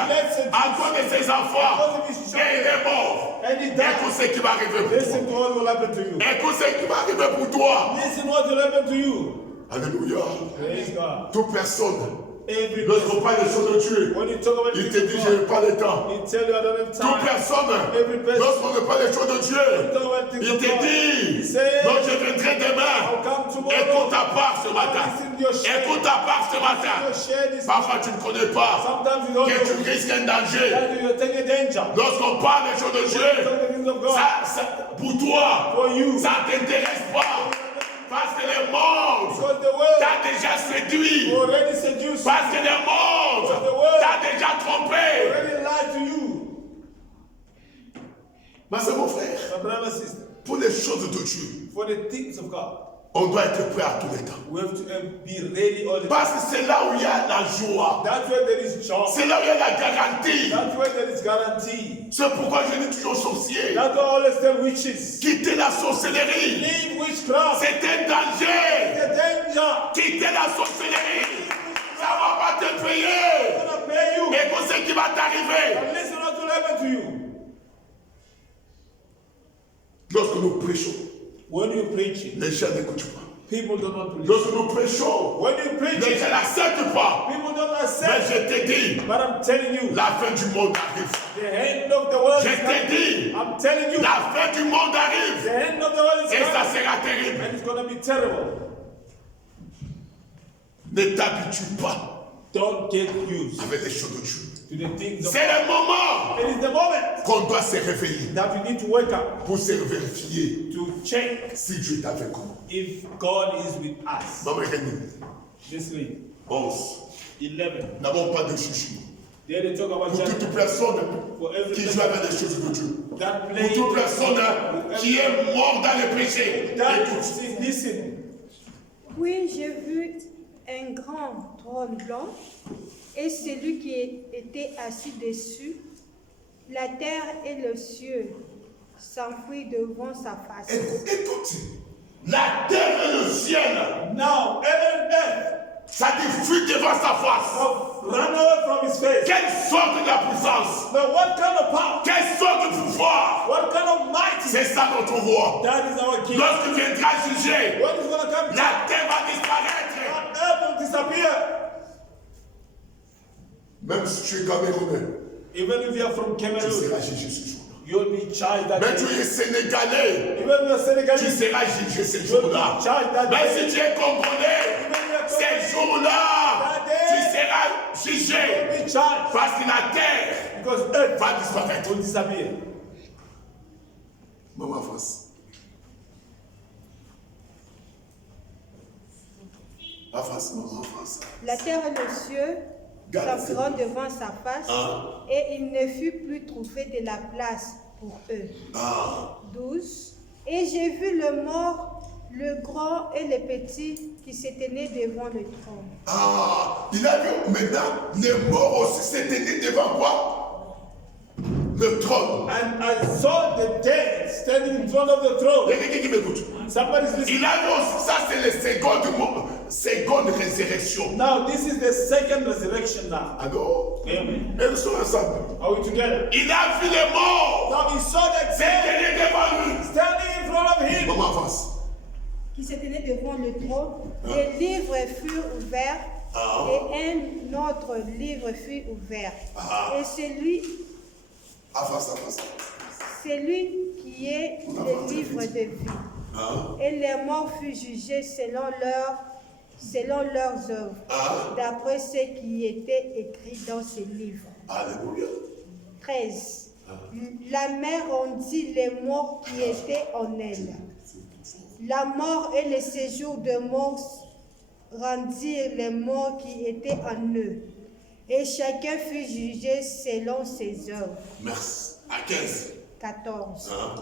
à cause de ses enfants, et il est mort. and he Écoute died. ce qui va arriver pour toi. Listen to what will happen to you. Écoute ce qui va arriver pour toi. Listen what will happen to you. Alléluia. Praise God. Toute personne, Every lorsqu'on parle des choses de Dieu, when you talk about il the te dit, things je of n'ai God, pas le temps. he tell you I don't have Toute time. personne, Every person, lorsqu'on ne parle des choses de Dieu, talk about things il of te God. dit, He says, donc je viendrai demain. I'll come tomorrow. Écoute ta part ce matin. Listen to your share. Écoute ta part ce matin. Your share this. Parfois tu ne connais pas Sometimes you don't que tu know risques un danger. that you're taking danger. Lorsqu'on parle des choses de Talk Dieu, the things of God. pour toi, For you. ça ne t'intéresse pas. Parce que le monde Because the world t'a déjà séduit. already seduced you. Parce que le monde t'a déjà trompé. Already lied to you. Mais c'est mon frère. My brother and sister, Pour les choses de Dieu, for the things of God, on doit être prêt à tous les temps. we have to be ready all the time. Parce que c'est là où il y a la joie. That's where there is joy. C'est là où il y a la garantie. That's where there is guarantee. C'est pourquoi je dis toujours sorcier. That's why I always tell witches. Quitter la sorcellerie. Leave witchcraft. C'est un danger. The danger. Quitter la sorcellerie. Ça ne va pas te It's payer. gonna pay you. Et pour ce qui va t'arriver. And listen what will happen to you. Lorsque nous prêchons, When you preach it, les gens n'écoutent pas. people do not believe. Lorsque nous prêchons, When you preach les it, gens n'acceptent pas. people don't Mais accept. je te dis, But I'm telling you, la fin du monde arrive. the end of the world Je is te coming. dis, I'm telling you, la fin du monde the arrive. end of the world is Et ça coming. sera terrible. And it's gonna be terrible. Ne t'habitue pas Don't get used avec les choses de Dieu. to the things of C'est le moment It is the moment qu'on doit se réveiller that we need to wake up pour se vérifier to check si Dieu est avec nous. if God is with us. Maman Rémi, This week, 11. 11. Nous n'avons pas de jugement. There they talk about Pour toute judgment. personne For every qui person joue avec les choses de Dieu. that Pour plays, toute personne qui est mort dans le péché. that Écoute. listen. Puis j'ai vu un grand trône blanc et celui qui était assis dessus. La terre et le ciel s'enfuient devant sa face. Écoute. La terre et le ciel, Now, heaven and earth ça dit fuit devant sa face. have run away from his face. Quelle sorte de puissance? Now, what kind of power? Quelle sorte de pouvoir? What kind of might? C'est ça notre roi. That is our king. Lorsqu'il viendra juger, What is going to come? la terre va disparaître. Earth will disappear. Même si tu es camerounais, Even if you are from tu Cameroon, seras jugé ce jour-là. you'll be charged that Même day. si tu es sénégalais, Even if you are tu Senegalese, seras jugé ce you'll jour-là. be charged that Même day. si tu es congolais, Even if you are ce Congolese, jour-là, tu seras jugé. you'll be charged Parce que la terre because earth va disparaître. will disappear. Maman France. La France, maman France. La terre et le ciel s'enfuiront devant sa face et il ne fut plus trouvé de la place pour eux. 12. Et j'ai vu le mort le grand et le petit qui se tenaient devant le trône. Ah, il a vu maintenant les morts aussi se tenaient devant quoi? Le trône. And I saw the dead standing in front of the throne. Il y a quelqu'un qui m'écoute. Somebody's listening. Il a vu aussi, ça c'est le seconde résurrection. Now, this is the second resurrection now. Alors, Amen. ils sont ensemble. Are we together? Il a vu les morts Now, he saw the se dead tenir devant lui. standing in front of him. Maman avance. Qui se tenaient devant le trône. Les livres furent ouverts Ah. et un autre livre fut ouvert. Ah. Et celui Avance. qui est le livre de vie. Ah. Et les morts furent jugés selon leurs œuvres, Ah. d'après ce qui était écrit dans ces livres. Alléluia. 13. La mer rendit les morts qui étaient en elle. La mort et le séjour de mort rendirent les morts qui étaient en eux. Et chacun fut jugé selon ses œuvres. Merci. À 15. 14. Hein?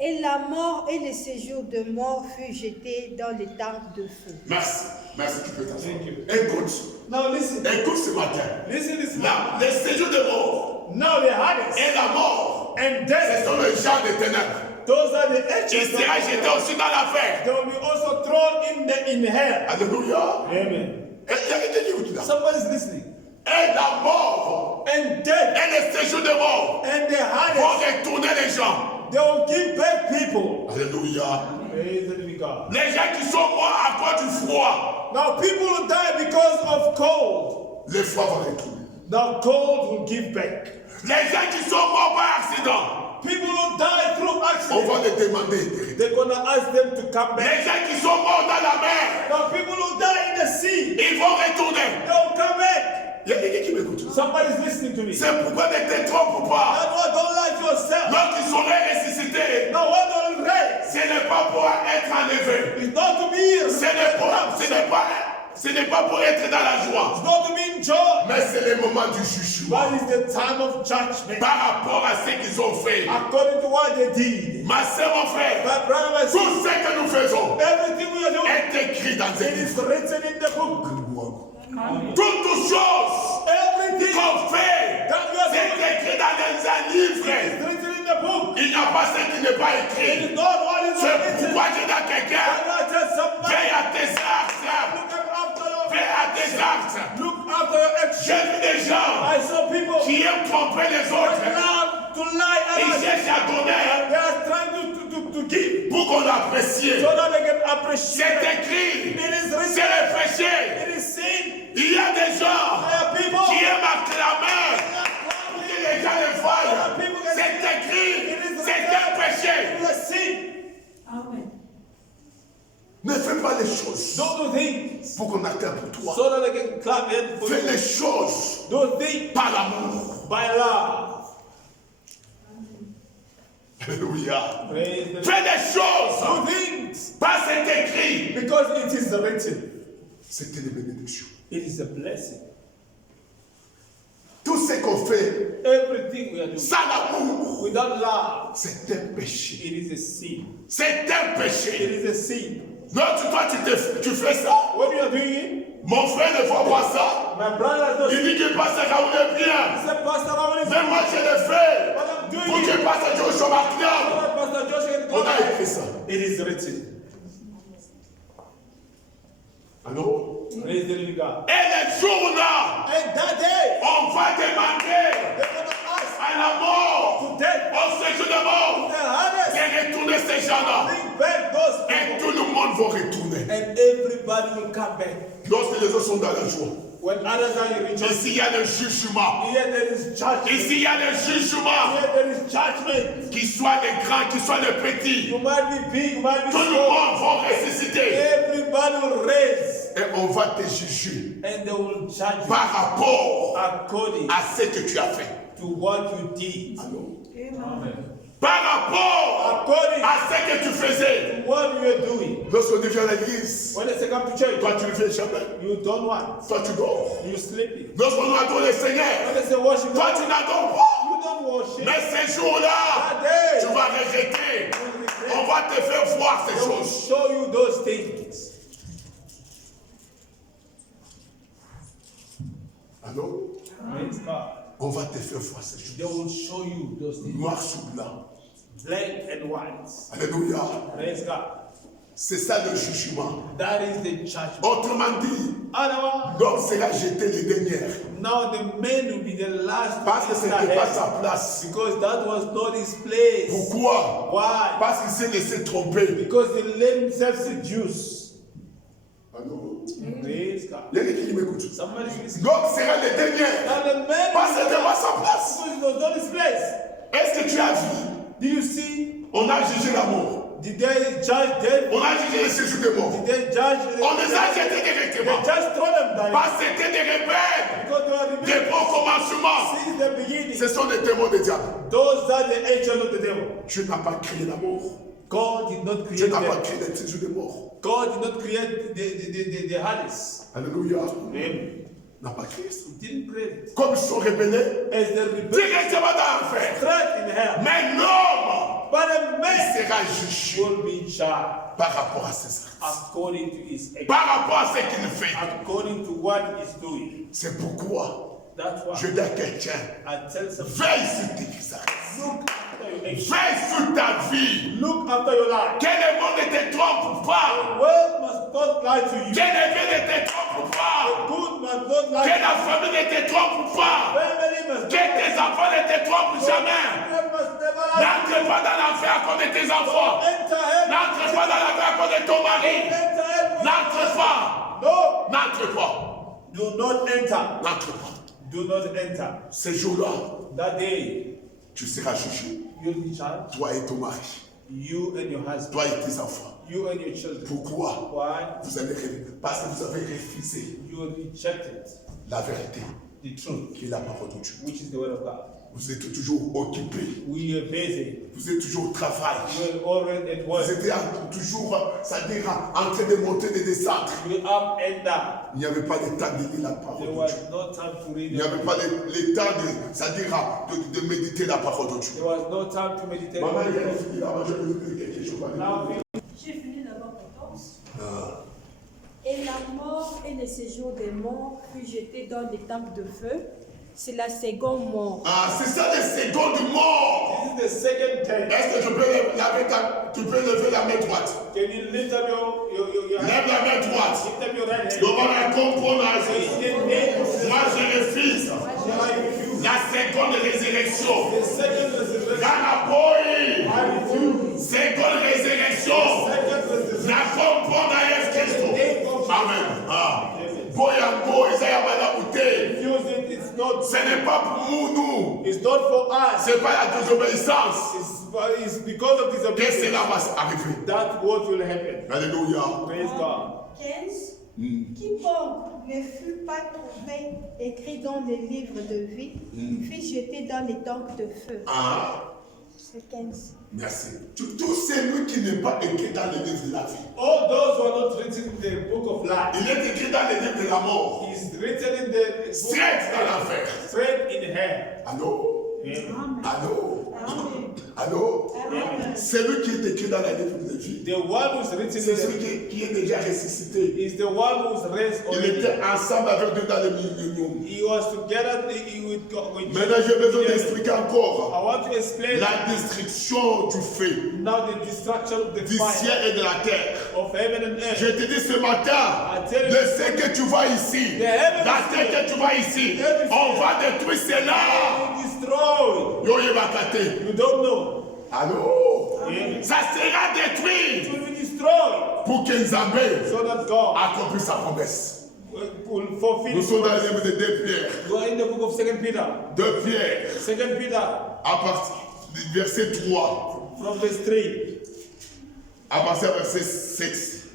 Et la mort et le séjour de mort furent jetés dans les temps de feu. Merci. Merci, tu peux t'asseoir. Thank you. Écoute. Now, listen. Écoute ce matin. Listen this man. Là, les séjours de mort Now, the Hades et la mort, and ce death, sont les gens des ténèbres. those are the Il angels. sera jeté aussi dans l'affaire. They will be also thrown in hell. Alléluia. Amen. Et il y a quelqu'un qui écoute là. Somebody's listening. Et la mort And death et les séjours de mort and the vont Hades, retourner les gens. they will give back people. Alléluia. Praise the living God. Les gens qui sont morts à cause du froid, Now, people who die because of cold, le froid va retourner. now cold will give back. Les gens qui sont morts par accident, People who die through on accident, va les demander. they're gonna ask them to come back. Les gens qui sont morts dans la mer, Now, people who die in the sea, ils vont retourner. they'll come back. Il y a quelqu'un qui m'écoute. Somebody's listening to me. C'est pourquoi ne te trompe pas. That's why don't lie to yourself. Lorsqu'ils seront ressuscités, No one will raise. ce n'est pas pour être enlevé. It's not to be. Ce n'est pas pour être dans la joie. It's not to be in joy. Mais c'est le moment du jugement. But it's the time of judgment. Par rapport à ce qu'ils ont fait. According to what they did. Ma soeur, mon frère, My brother, my tout sister, ce que nous faisons everything we are doing, est écrit dans un it is livre. written in the book. Toutes choses Everything qu'on fait, that we are c'est doing écrit dans un livre. is written in the book. Il n'y a pas ce qui n'est pas It écrit. is not what is not C'est written. pourquoi je dis à quelqu'un, I'm not just somebody. veille à tes actes. Look after your Fais à tes actes. Look after your J'ai actions. vu des gens I saw people qui aiment tromper les autres. love to lie Ils and cherchent à donner they are trying to give pour qu'on apprécie. so that they can appreciate. C'est écrit. It is C'est written. le péché. It is sin. Il y a des gens There are people qui aiment acclamer pour que les gens les voient. C'est écrit. C'est un péché. It is sin. Ne fais pas les choses Don't do things pour qu'on acclame pour toi. so that they can clap in for Fais you. les choses Do things par l'amour. by love. Alléluia. Praise the Fais des choses Do things parce que c'est écrit. because it is written. C'était les bénédictions. It is a blessing. Tout ce qu'on fait Everything we are doing sans l'amour, without love, c'est un péché. it is a sin. C'est un It péché. is a sin. Non, toi, tu fais ça. When you are doing it, Mon frère ne voit pas ça. my brother does Il dit que Pasteur Raoul est bien. say, Pastor, I Mais moi, je le fais. but I'm doing Pour it. que Pasteur Joshua m'acclame. Pastor Joshua can On a come. écrit ça. It is written. Allô? Praise the living God. Et les jours-là, And that day, on va demander they're going to ask à la mort, to death, au séjour de mort, the hardest, de retourner ces gens-là. bring back those Et people. tout le monde va retourner. And everybody will come back. Lorsque les autres sont dans la joie. When others are in rejoicing, Ici, il y a le jugement. here there is judgment. Ici, il y a le jugement. Here there is judgment. Qu'ils soient les grands, qu'ils soient les petits. You might be big, you might be Tout le small. monde va ressusciter. Everybody will raise Et on va te juger and they will judge you par rapport according à ce que tu as fait. to what you did. Par rapport According à ce que tu faisais. to what you are doing. Lorsqu'on vient à l'église, When they say come to church, toi tu ne fais jamais. you don't want. Toi tu dors. You sleeping. Lorsqu'on adore le Seigneur, When they say worship toi God, tu n'adores pas. you don't worship. Mais ces jours-là, That day, tu vas regretter. On va te faire voir ces They will choses. show you those things. Allô? Praise God. On va te faire voir ces They choses. will show you those things. Noir sur blanc. Black and white. Alléluia. Praise God. C'est ça le jugement. That is the judgment. Autrement dit, Otherwise, l'homme sera jeté les dernières. now the man will be the last Parce que to ce enter n'était pas heaven. sa place. Because that was not his place. Pourquoi? Why? Parce qu'il s'est laissé tromper. Because he let himself seduce. Allô? Praise God. Il y a quelqu'un qui m'écoute. Somebody is listening. L'homme sera les dernières. Now the man Parce que ce n'était pas sa place. because it was not his place. Est-ce que tu as vu? Do you see? On a jugé l'amour. Did they judge them? On a jugé le séjour des morts. Did they judge On les a jetés They directement. just throw them down. Parce que c'était des rebelles. Because they were Des rebellious. bons commencements. Since the beginning. Ce sont des démons de diable. Those are the angels of the devil. Tu n'as pas créé l'amour. God did not Tu create n'as pas them. créé le séjour des morts. God did not create the Hades. Alléluia. Amen. N'a pas créé ça. He didn't create it. Comme ils sont rebellés, As the rebellion directement dans l'enfer. straight in hell. Mais l'homme, But a man il sera jugé will be judged par rapport à ses actes. according to his act, Par rapport à ce qu'il fait. according to what he's doing. C'est pourquoi That's why je dis à quelqu'un, I tell some veille sur tes actes. look after your action. Veille sur ta vie. Look after your life. Que le monde ne te trompe pas. The world must not lie to you. Que le vie ne te trompe pas. Good must not lie Que to la famille ne te trompe you. pas. Family must Que tes enfants ne te trompent jamais. Children must never lie. N'entre pas dans l'enfer à cause de tes enfants. Enter heaven. N'entre pas dans l'enfer à cause de ton mari. Enter heaven. N'entre pas. No. N'entre pas. Do not enter. N'entre pas. Do not enter. Ce jour-là, That day, tu seras jugé. you'll be judged. Toi et ton mari. You and your husband. Toi et tes enfants. You and your children. Pourquoi? Why? Vous allez parce que vous avez refusé You rejected la vérité, the truth, qui est la parole de Dieu. which is the word of God. Vous êtes toujours occupé. We are busy. Vous êtes toujours au travail. We're already at Vous work. étiez toujours, c'est-à-dire, en train de monter des descentes. We're up and down. Il n'y avait pas le temps de lire la parole There de was Dieu. no time to Il read n'y it. avait pas le temps de méditer la parole de Dieu. There was no time to meditate. Maman, il y a fini là-bas, je vais vous dire quelque chose. Now, J'ai fini d'abord 14. Ah. Et la mort et le séjour des morts fut jeté dans les temples de feu. C'est la seconde mort. Ah, c'est ça le second du mort. this is the second time. Est-ce que tu peux lever la main droite? Can you lift up your Lève la main droite. Lift up your right hand. On va comprendre la In chose. the name of Moi, je refuse I refuse. la seconde résurrection. The second resurrection. Ganapoi. I refuse. Seconde résurrection. Second resurrection. La comprendre à Yesu Christo. Amen. Ah. Boyango, Isaiah Malabouté. Refuse it. It's not. Ce n'est pas pour nous. It's not for us. Ce n'est pas la désobéissance It's because of que disobedience. cela va arriver. That's what will happen. Alléluia. Praise God. 15. Quiconque ne fut pas trouvé écrit dans les livres de vie fut jeté dans les temples de feu. Ah. C'est 15. Merci. Tout celui qui n'est pas écrit dans le livre de la vie. All those who are not written in the book of life Il est écrit dans le livre de la mort. is written in the book Straight dans l'enfer. straight in hell. Allô? Amen. Allô? Amen. Allô? Amen. Celui qui est écrit dans le livre de vie, The one who's written c'est in celui the qui est déjà ressuscité. is the one who's raised Il already. était ensemble avec Dieu dans le millénium. He was together with God. Maintenant, j'ai besoin d'expliquer encore I want to explain la destruction du feu, now the destruction of the du fire ciel et de la terre. of heaven and Je earth. te dis ce matin, de ce que tu vois ici, la terre que tu vois ici, on va détruire cela. Be destroyed. Yo, Yebakate. You don't know. Allô? Amen. Ça sera It détruit will be destroyed pour que Nzambé so that God accomplisse sa promesse. will fulfill Nous his sommes dans le promise. livre de 2 Pierre. Go in the book of 2 Peter. 2 Pierre, 2 Peter à partir du verset 3, from verse 3. à partir du verset 6.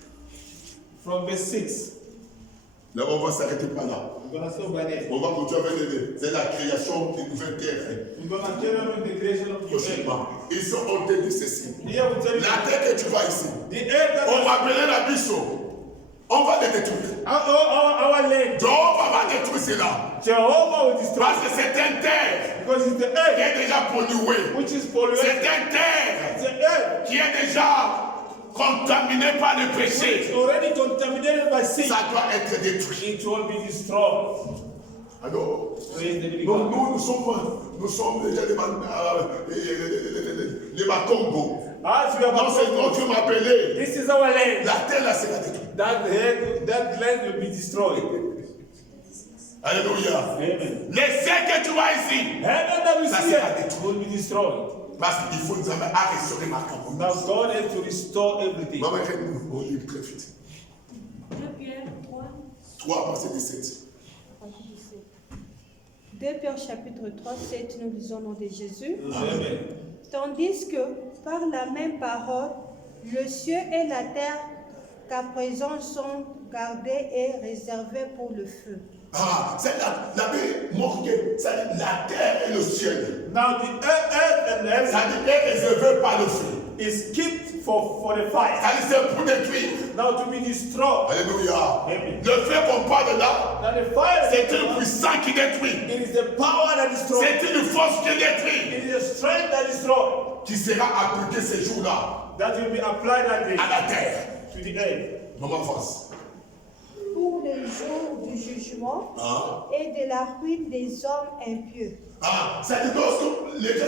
From verse 6. Là, on va s'arrêter par là. We're going to stop by there. On va continuer avec c'est la création d'une nouvelle terre. We're going to carry on with the creation of the earth. Prochainement. Ils sont en train de ceci. Here we tell you La terre que tu vois ici, the earth that on va appeler la biso. On va les détruire. Our land. Jehovah va détruire cela. Jehovah will destroy. Parce que c'est un terre Because it's the qui earth est déjà pollué. which is polluted. C'est un terre It's the earth qui est déjà contaminé par le péché. it's already contaminated by sin. Ça doit être détruit. It will be destroyed. Alors, Praise the living donc God. nous sommes déjà les Makongo. As we are Non, c'est non, tu m'appelais. this is our land. La terre là sera détruite. That land will be destroyed. Alléluia. Amen. Les cieux que tu vois ici, Heaven that we Ça see sera here détruit. will be destroyed. parce qu'il faut nous amener à restaurer ma campagne. Now God has to restore everything. Maman, aide-nous au livre très vite. 2 Pierre 3. 3, verset 17. 2 Pierre chapitre 3, 7, nous lisons au nom de Jésus. Amen. Tandis que par la même parole, le ciel et la terre qu'à présent sont gardés et réservés pour le feu. Ah, c'est la Bible montre que ça dit la terre et le ciel. Now the earth and the Ça heaven dit est réservé par le feu. is kept for the fire. Ça dit c'est pour détruire. Now to be destroyed. Alléluia. Amen. Le feu qu'on parle de là, Now the fire c'est une puissance qui détruit. it is the power that destroys. C'est une force qui détruit. It is the strength that destroys. Qui sera appliquée ces jours-là That will be applied that day à la terre. to the earth. Maman France. Pour les jours du jugement Ah. et de la ruine des hommes impieux. Ah, ça dit lorsque les gens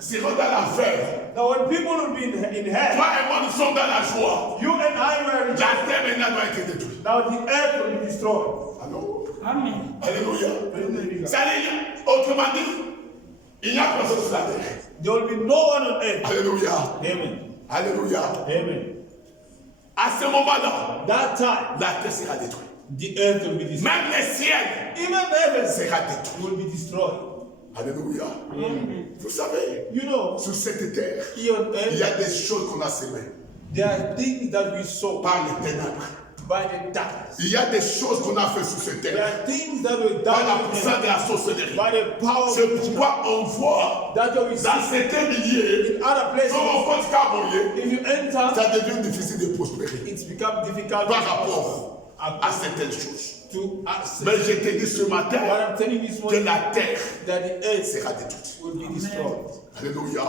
seront dans l'enfer. Now when people will be in hell, Toi et moi, nous sommes dans la joie. you and I were in La terre maintenant doit être détruite. now the earth will be destroyed. Allô? Amen. Alléluia. Praise the living God. Ça dit, autrement dit, il n'y a personne sur la terre. There will be no one on earth. Alléluia. Amen. Alléluia. Amen. À ce moment-là, That time, la terre sera détruite. the earth will be destroyed. Même les ciels Even the heavens sera détruit. will be destroyed. Alléluia. Vous savez, You know, sur cette terre, here on il y earth, a des choses qu'on a semées there are things that we saw par les ténèbres. by the darkness. Il y a des choses qu'on a fait sur cette There terre are things that were par la done puissance de la sorcellerie. by the power of C'est witchcraft. pourquoi on voit That we dans see certains milliers, in other quand places. on compte Cabourrier, If you enter, ça devient difficile de prospérer it's become difficult par rapport à certaines choses. to access. Mais je te dis ce matin What I'm telling you this que morning, la terre that the earth sera détruite. will be destroyed. Alléluia.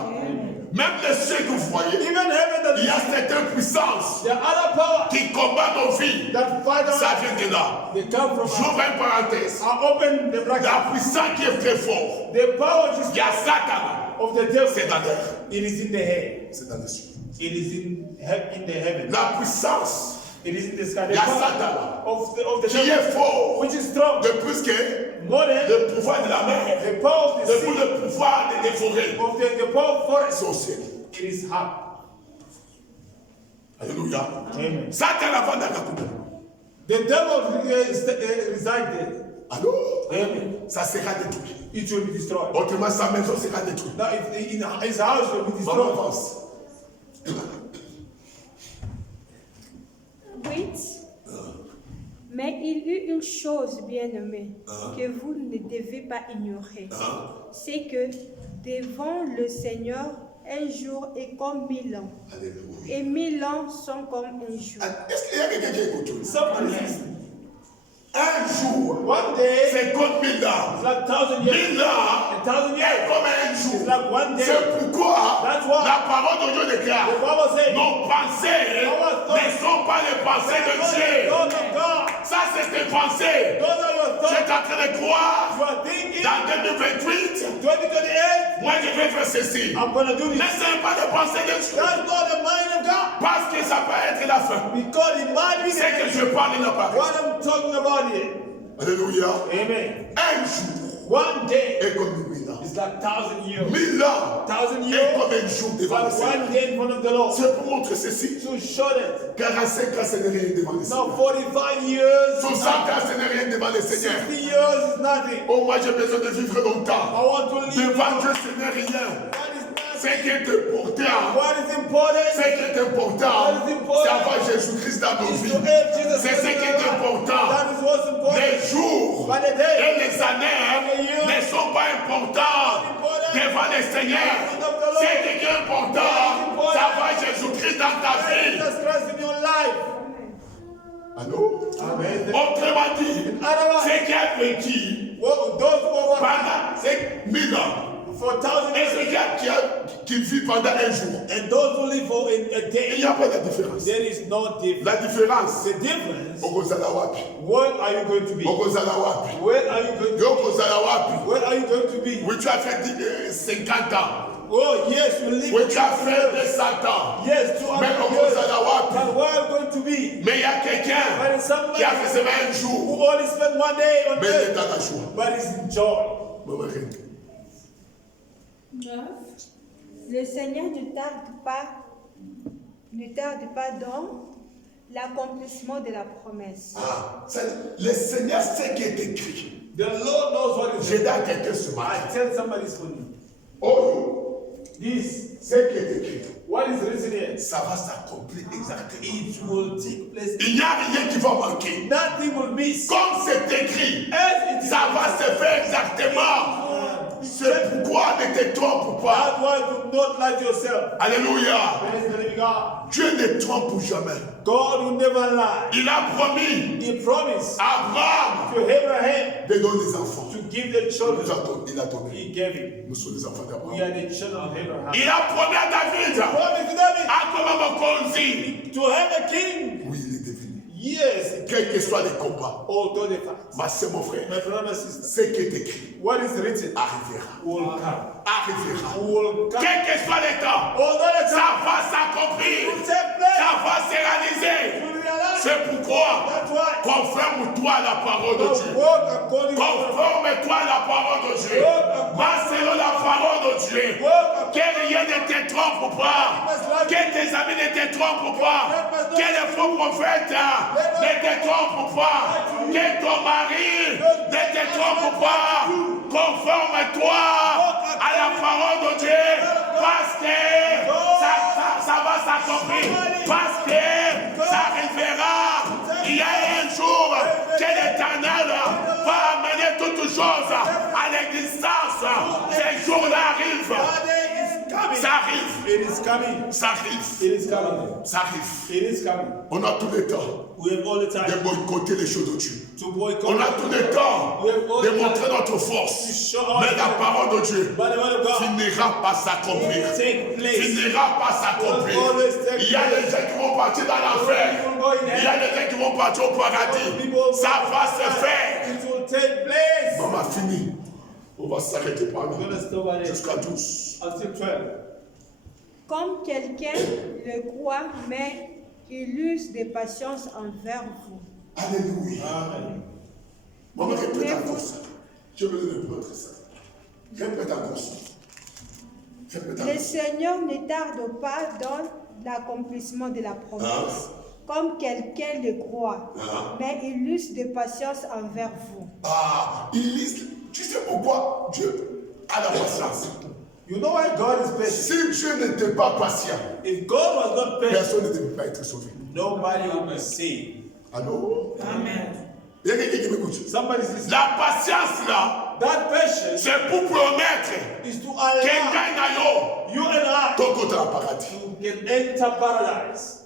Même les cieux que vous voyez, Even heaven that il y a certaines puissances the other power qui combattent nos vies. that fight on Ça us, vient de là. they come from us. J'ouvre une parenthèse. I open the bracket. La puissance qui est très forte, The power which il is y a Satan, of the devil, c'est dans l'air, it is in the air. c'est dans les cieux. It is in the heaven. La puissance It is in the sky. The Il y a power Satan of the qui devil, est fort, which is strong, de plus que more than le pouvoir de la mer, the power of the de plus sea, le pouvoir des forêts. of the power of forest. C'est au ciel. It is hard. Alléluia. Amen. Satan avant d'Akakuda. The devil resides there. Allô? Amen. Ça sera détruit. It will be destroyed. Autrement, sa maison sera détruite. Now, if in his house will be Maman destroyed. avance. 8. Mais il eut une chose, bien-aimée, que vous ne devez pas ignorer. C'est que devant le Seigneur, un jour est comme 1000 ans. Alléluia. Et 1000 ans sont comme un jour. Est-ce qu'il y a quelqu'un qui écoute? Somebody listening. Un jour, One day, c'est comme 1000 ans. it's like 1,000 years. 1000 ans, 1,000 est years. comme un It's jour. like one day. C'est pourquoi That's why la parole de Dieu déclare the Bible says, nos pensées ne sont pas les pensées de Dieu. thoughts of God. Ça, c'est tes pensées. Those are your Je thoughts. suis en train de croire You are thinking, dans 2028, 2028, moi je vais faire ceci. I'm going to do Mais this. ce n'est pas des pensées de Dieu. That's not the mind of God. Parce que ça peut être la fin. Because it might be C'est que the je parle n'a pas. what I'm talking about here. Alléluia. Amen. Un jour One day est comme 1000 ans. is like 1,000 years. 1000 ans 1,000 est years comme un jour is devant le like Seigneur. one day in front of the Lord. C'est pour montrer ceci. To show that 45 ans, ce n'est rien devant le now Seigneur. 45 years, 60 ans, ce n'est rien devant le Seigneur. 60 years is nothing. Oh, moi j'ai besoin de vivre longtemps. I want to live. Devant Dieu, ce n'est rien. What is Ce nothing? qui est important, What is important ce qui est important, c'est avoir Jésus-Christ dans nos is vies. to have Jesus C'est ce Christ qui in est our life. important. That is what's important. Les jours But the day et les années ne sont pas importants devant le Seigneur. Ce qui est important, c'est avoir Jésus-Christ dans ta vie. Jesus Christ in your life. Allô? Amen. Autrement dit, ce qui a vécu Well, those who over pendant ces 1000 ans, for 1,000 et years ce qui vit pendant un jour, and those who live for a il day, n'y a pas de différence. there is no difference. La différence, The difference, Okozala wapi? what are you going to be? Okozala wapi? Where are you going to Okozala wapi? be? Where are you going to be? Oui, tu as fait 50 ans. Oh, yes, you live. Oui, tu as fait 200 ans. Yes, 200 Mais Okozala years. wapi? But where are you going to be? Mais il y a quelqu'un But it's somebody qui a fait seulement un who jour. only spent one day on Mais il est earth, dans la joie. but is in joy. Maman reine. 9. Le Seigneur ne tarde pas dans l'accomplissement de la promesse. Ah, le Seigneur sait qui est écrit. The Lord knows what is J'ai written. dit à quelqu'un ce I matin. tell somebody this morning. Oh, This, ce qui est écrit, what is written here, ça va s'accomplir exactement. it will take place. Il n'y a rien qui va manquer. Nothing will miss. Comme c'est écrit, As it is ça va se faire exactement. C'est pourquoi ne te trompe pas. That's why do not lie to yourself. Alléluia. Praise the living God. Dieu ne trompe jamais. God will never lie. Il a promis He promised à Abraham to Abraham de donner des enfants. to give the children. Il a donné. He gave it. Nous sommes les enfants We d'Abraham. are the children of Abraham. Il a promis à David. Promised to David À Mokonzi. to have a king. Oui, il est devenu. Yes, Quels que soient les combats, although the fact. ma soeur, mon frère, My brother, my sister, ce qui est écrit what is written arrivera. will come. Arrivera. Will come. Quel que soit le temps, Although the ça time va s'accomplir. will take place, Ça va se réaliser. you will realize. C'est pourquoi That's why. conforme-toi à la parole de Dieu. Walk according to the Conforme-toi à la parole de Dieu. Va selon la parole de Dieu. Que rien ne te trompe pas. Que tes amis ne te trompent pas. Que les faux prophètes ne te trompent pas. Que ton mari ne te trompe pas. Conforme-toi à la parole de Dieu. Parce que ça va s'accomplir. Parce que ça arrivera. Il y a un jour que l'Éternel va amener toutes choses à l'existence. Ce jour-là arrive. Ça arrive. It is coming. Ça arrive. It is coming. Ça arrive. It is coming. On a tout le temps We have all the de time boycotter les choses de Dieu. to boycott. On a tout le temps de montrer notre force. Mais la parole de Dieu But the word of God finira par s'accomplir. take place. Finira par s'accomplir. Il y a des gens qui vont partir dans l'enfer. Il y a des gens qui vont partir au paradis. Ça va se faire. It will take place. On va finir. On va s'arrêter par We're là. going to stop at it Jusqu'à 12. until 12. Comme quelqu'un le croit, mais il use de patience envers vous. Alléluia. Amen. Maman, répète encore ça. Je veux le répéter ça. Répète encore ça. Répète Le encore ça. Seigneur ne tarde pas dans l'accomplissement de la promesse, comme quelqu'un le croit, mais il use de patience envers vous. Ah, il lise. Tu sais pourquoi Dieu a la patience? You know why God is patient? Si Dieu n'était pas patient, If God was not patient, personne ne devait pas être sauvé. nobody will be saved. Allô? Amen. Il y a quelqu'un qui m'écoute. Somebody's listening. La patience là, That patience c'est pour promettre is to quelqu'un allow n'a you and I ton côté en paradis. to get enter paradise.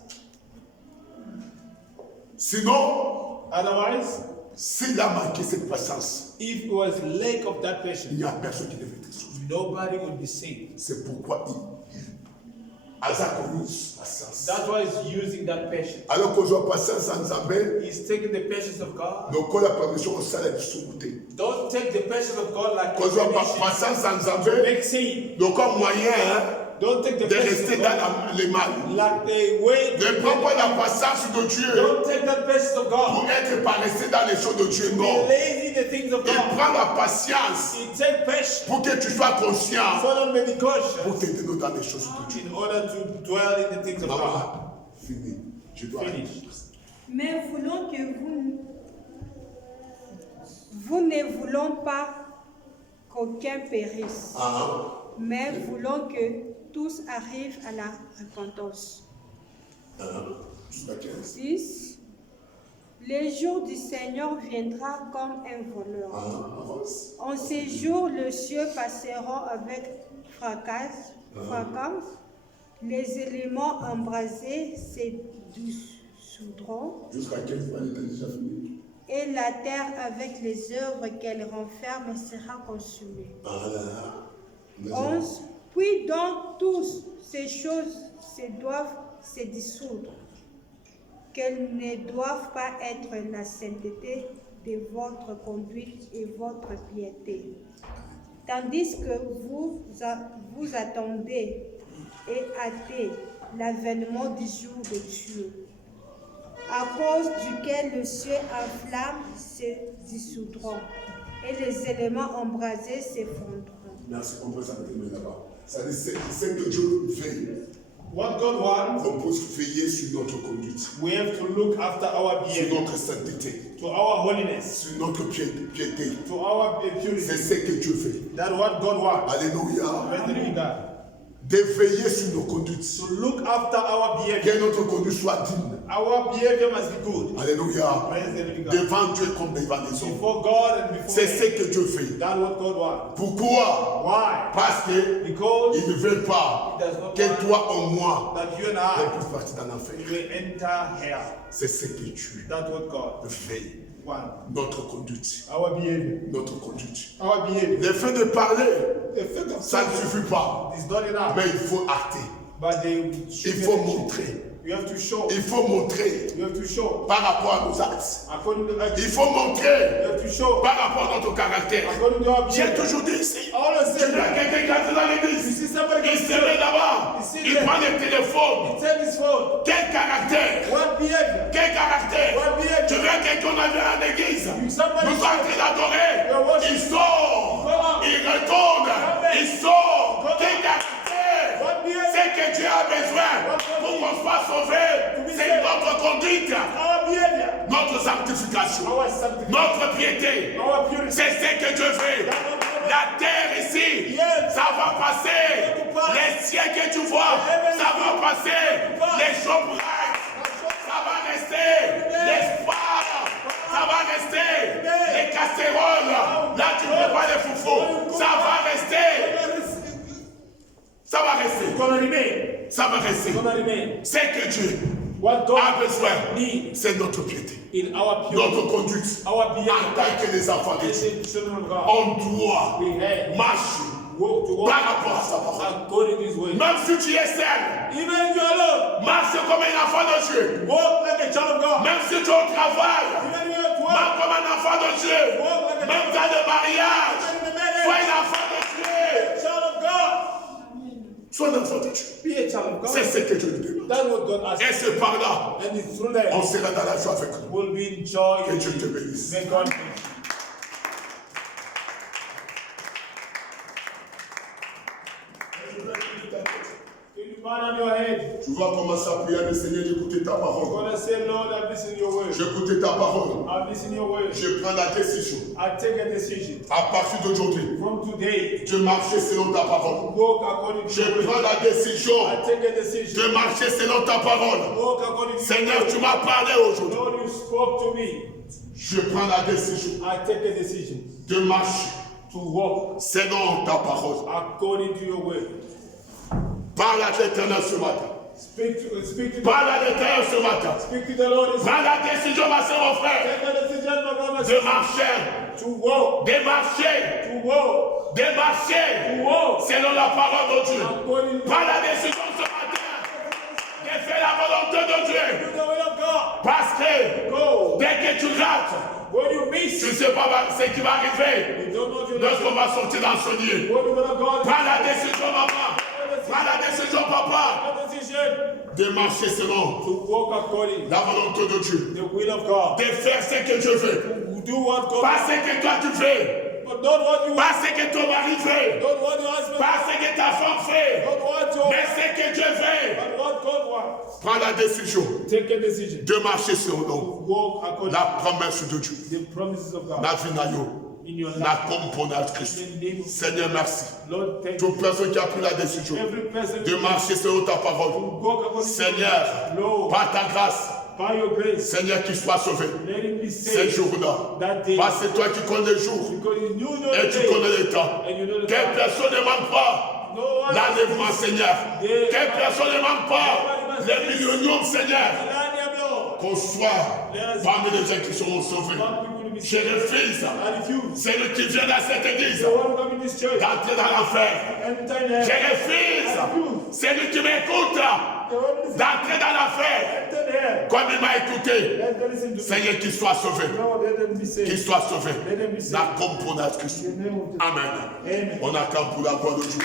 Sinon, Otherwise, s'il a manqué cette patience, if it was lack of that il patience, n'y a personne qui devait être sauvé. nobody would be saved. C'est pourquoi Isaac use patience. That's why he's using that patience. Alors qu'on joue patience en Zambé, He's taking the patience of God. donc on a permission au salaire du sous-côté. Don't take the patience of God like Qu'on joue patience en Zambé, make sin. donc comme moyen Don't take the de patience rester of dans God les mal. like the way. Ne prends pas la patience de Dieu Don't take that patience of God. pour être pas resté dans les choses de Dieu. Be Non. lazy in the things of Il God. prend la patience He take patience pour que tu sois conscient so that may be pour conscious t'aider dans les choses de Dieu. in order to dwell in the things of God. Maman, fini. Je dois Finish. Mais voulons que vous ne voulons pas qu'aucun périsse, mais voulons que tous arrivent à la repentance. Jusqu'à 15. 6. Le jour du Seigneur viendra comme un voleur. Avance. En ces jours, les cieux passeront avec fracas. Les éléments embrasés se dissoudront, Jusqu'à quelle fois elle était déjà finie? et la terre avec les œuvres qu'elle renferme sera consumée. Voilà. 11. Puis donc tous ces choses doivent se dissoudre, qu'elles ne doivent pas être la sainteté de votre conduite et votre piété. Tandis que vous attendez et hâtez l'avènement du jour de Dieu, à cause duquel le ciel en flammes se dissoudront et les éléments embrasés s'effondreront. Merci, on peut s'arrêter là-bas. Ça dit, c'est que Dieu veille. What God wants, On peut veiller sur notre conduite, we have to look after our sur behavior, notre sainteté, to our holiness, sur notre piété. to our C'est purity. ce que Dieu fait. That's what God wants. Alléluia. Praise the living God. De veiller sur nos conduites. To look after our behavior. Que notre conduite soit digne. Our behavior must be good. Alléluia. Praise the living God. Devant Dieu comme devant les hommes. Before God and before C'est man. ce que Dieu fait. That's what God wants. Pourquoi? Why? Parce que Because il ne veut pas He does not que want toi en moi that you and ne I puisse partir dans l'enfer. will enter hell. C'est ce que Dieu That's what God veille. wants. Notre conduite. Our behavior. Notre conduite. Our behavior. Le fait de parler, The fact of ça ne suffit pas. is not enough. Mais il faut acter. But Il faut montrer. You have to show. Il faut montrer You have to show. par rapport à nos actes. According to Il action. faut montrer You have to show. par rapport à notre caractère. According to our J'ai behavior. toujours dit ici. Always Tu say vois that. quelqu'un qui entre dans You l'église. see somebody Il gets se met là-bas. You see Il them. prend le téléphone. Take his phone. Quel caractère? What behavior? Quel caractère? What behavior? Tu vois quelqu'un qu'on a vu en église. Somebody Nous sommes en train d'adorer. You're worshiping. Il sort. Go. Il retourne. Il sort. Go. Quel caractère? What behavior? C'est que Dieu a besoin pour qu'on soit sauvé. C'est notre conduite, Our behavior. notre sanctification, Our sanctification. notre piété. Our purity. C'est ce que Dieu veut. La terre ici, Yes. ça va passer. Les cieux que tu vois, ça va passer. Les choses ça va rester. L'espoir, ça va rester. Les casseroles, là tu ne fais pas les foufous. Ça va rester. Ça va rester. It's gonna remain. Ça va rester. It's gonna remain. C'est que Dieu What God a besoin, needs c'est notre piété, in our purity. notre conduite. Our En behavior. tant que les enfants de As Dieu, the children of God. on doit We have marcher walk to walk par rapport à sa parole. according to his way. Même si tu es seul, Even if you're alone, marche comme un enfant de Dieu. walk like a child of God. Même si tu es au travail, Even if you're at work, marche comme un enfant de Dieu. Même dans le mariage, even in the marriage, sois un enfant de Dieu. child of God. Sois un enfant de Dieu. Be a child of God. C'est ce que Dieu nous demande. That's what God asks. Et c'est par là, And it's through that on sera dans la joie avec nous. we'll be in joy. Que Dieu te bénisse. May God bless you. Can you bow down your head? Tu vas commencer à prier le Seigneur d'écouter ta I'm parole. gonna say, Lord, I've listened to your word. J'écoutais ta parole. I've listened to your word. Je prends la décision. I take a decision À partir d'aujourd'hui, from today de marcher selon ta to parole. walk according to Je your prends word. la décision I take a decision de marcher selon ta parole. to walk according to your Seigneur, word. tu m'as parlé aujourd'hui. Lord, you spoke to me. Je prends la décision I take a decision de marcher to walk selon ta parole. according to your word. Parle à l'Éternel ce matin. Speak to Parle à l'Éternel ce matin. Speak to the Lord. Prends la décision, ma soeur, mon frère, Take a decision, my brother, de marcher, to walk, de marcher, to walk, de marcher to walk selon la parole de Dieu. according to Prends la décision ce matin de faire la volonté de Dieu. the will of God. Parce que Go. dès que tu rates, When you tu miss, ne sais pas ce qui va arriver you don't know your lorsqu'on va sortir dans ce lieu. What the will of God Prends la décision, maman. Prends la décision, papa, a decision de marcher selon to walk according la volonté de Dieu. the will of God. De faire ce que Dieu veut. Do what God Pas ce que toi tu fais. but not what you want, Pas ce que ton mari fait. not what your husband Pas ce que ta femme fait. not what your Mais ce que Dieu fait. but what God wants. Prends la décision Take a decision. de marcher selon Walk according la promesse de Dieu. to the promises of God La vie na yo. in your life. La componente Christ. In the name of Seigneur, merci. Lord, thank Toute you. personne qui a pris la décision Every person de marcher selon ta parole. walk according to Seigneur, Lord, par ta grâce, by your grace, Seigneur, qu'il soit sauvé. let him be Ces saved jours-là. that day. Parce que c'est toi qui connais les jours Because you know et the tu day connais les temps. and you know the Quelle time. personne ne manque pas No one l'enlèvement, Seigneur. Quelle personne ne manque pas les milléniums, Seigneur. Millennium, Lord. qu'on soit parmi les gens qui seront sauvés. Je refuse celui qui vient dans cette église d'entrer dans l'enfer. Je refuse celui qui m'écoute d'entrer dans l'enfer comme il m'a écouté. Seigneur, qu'il soit sauvé. Qu'il soit sauvé. La comprenance Christ. Amen. On acclame pour la gloire de Dieu.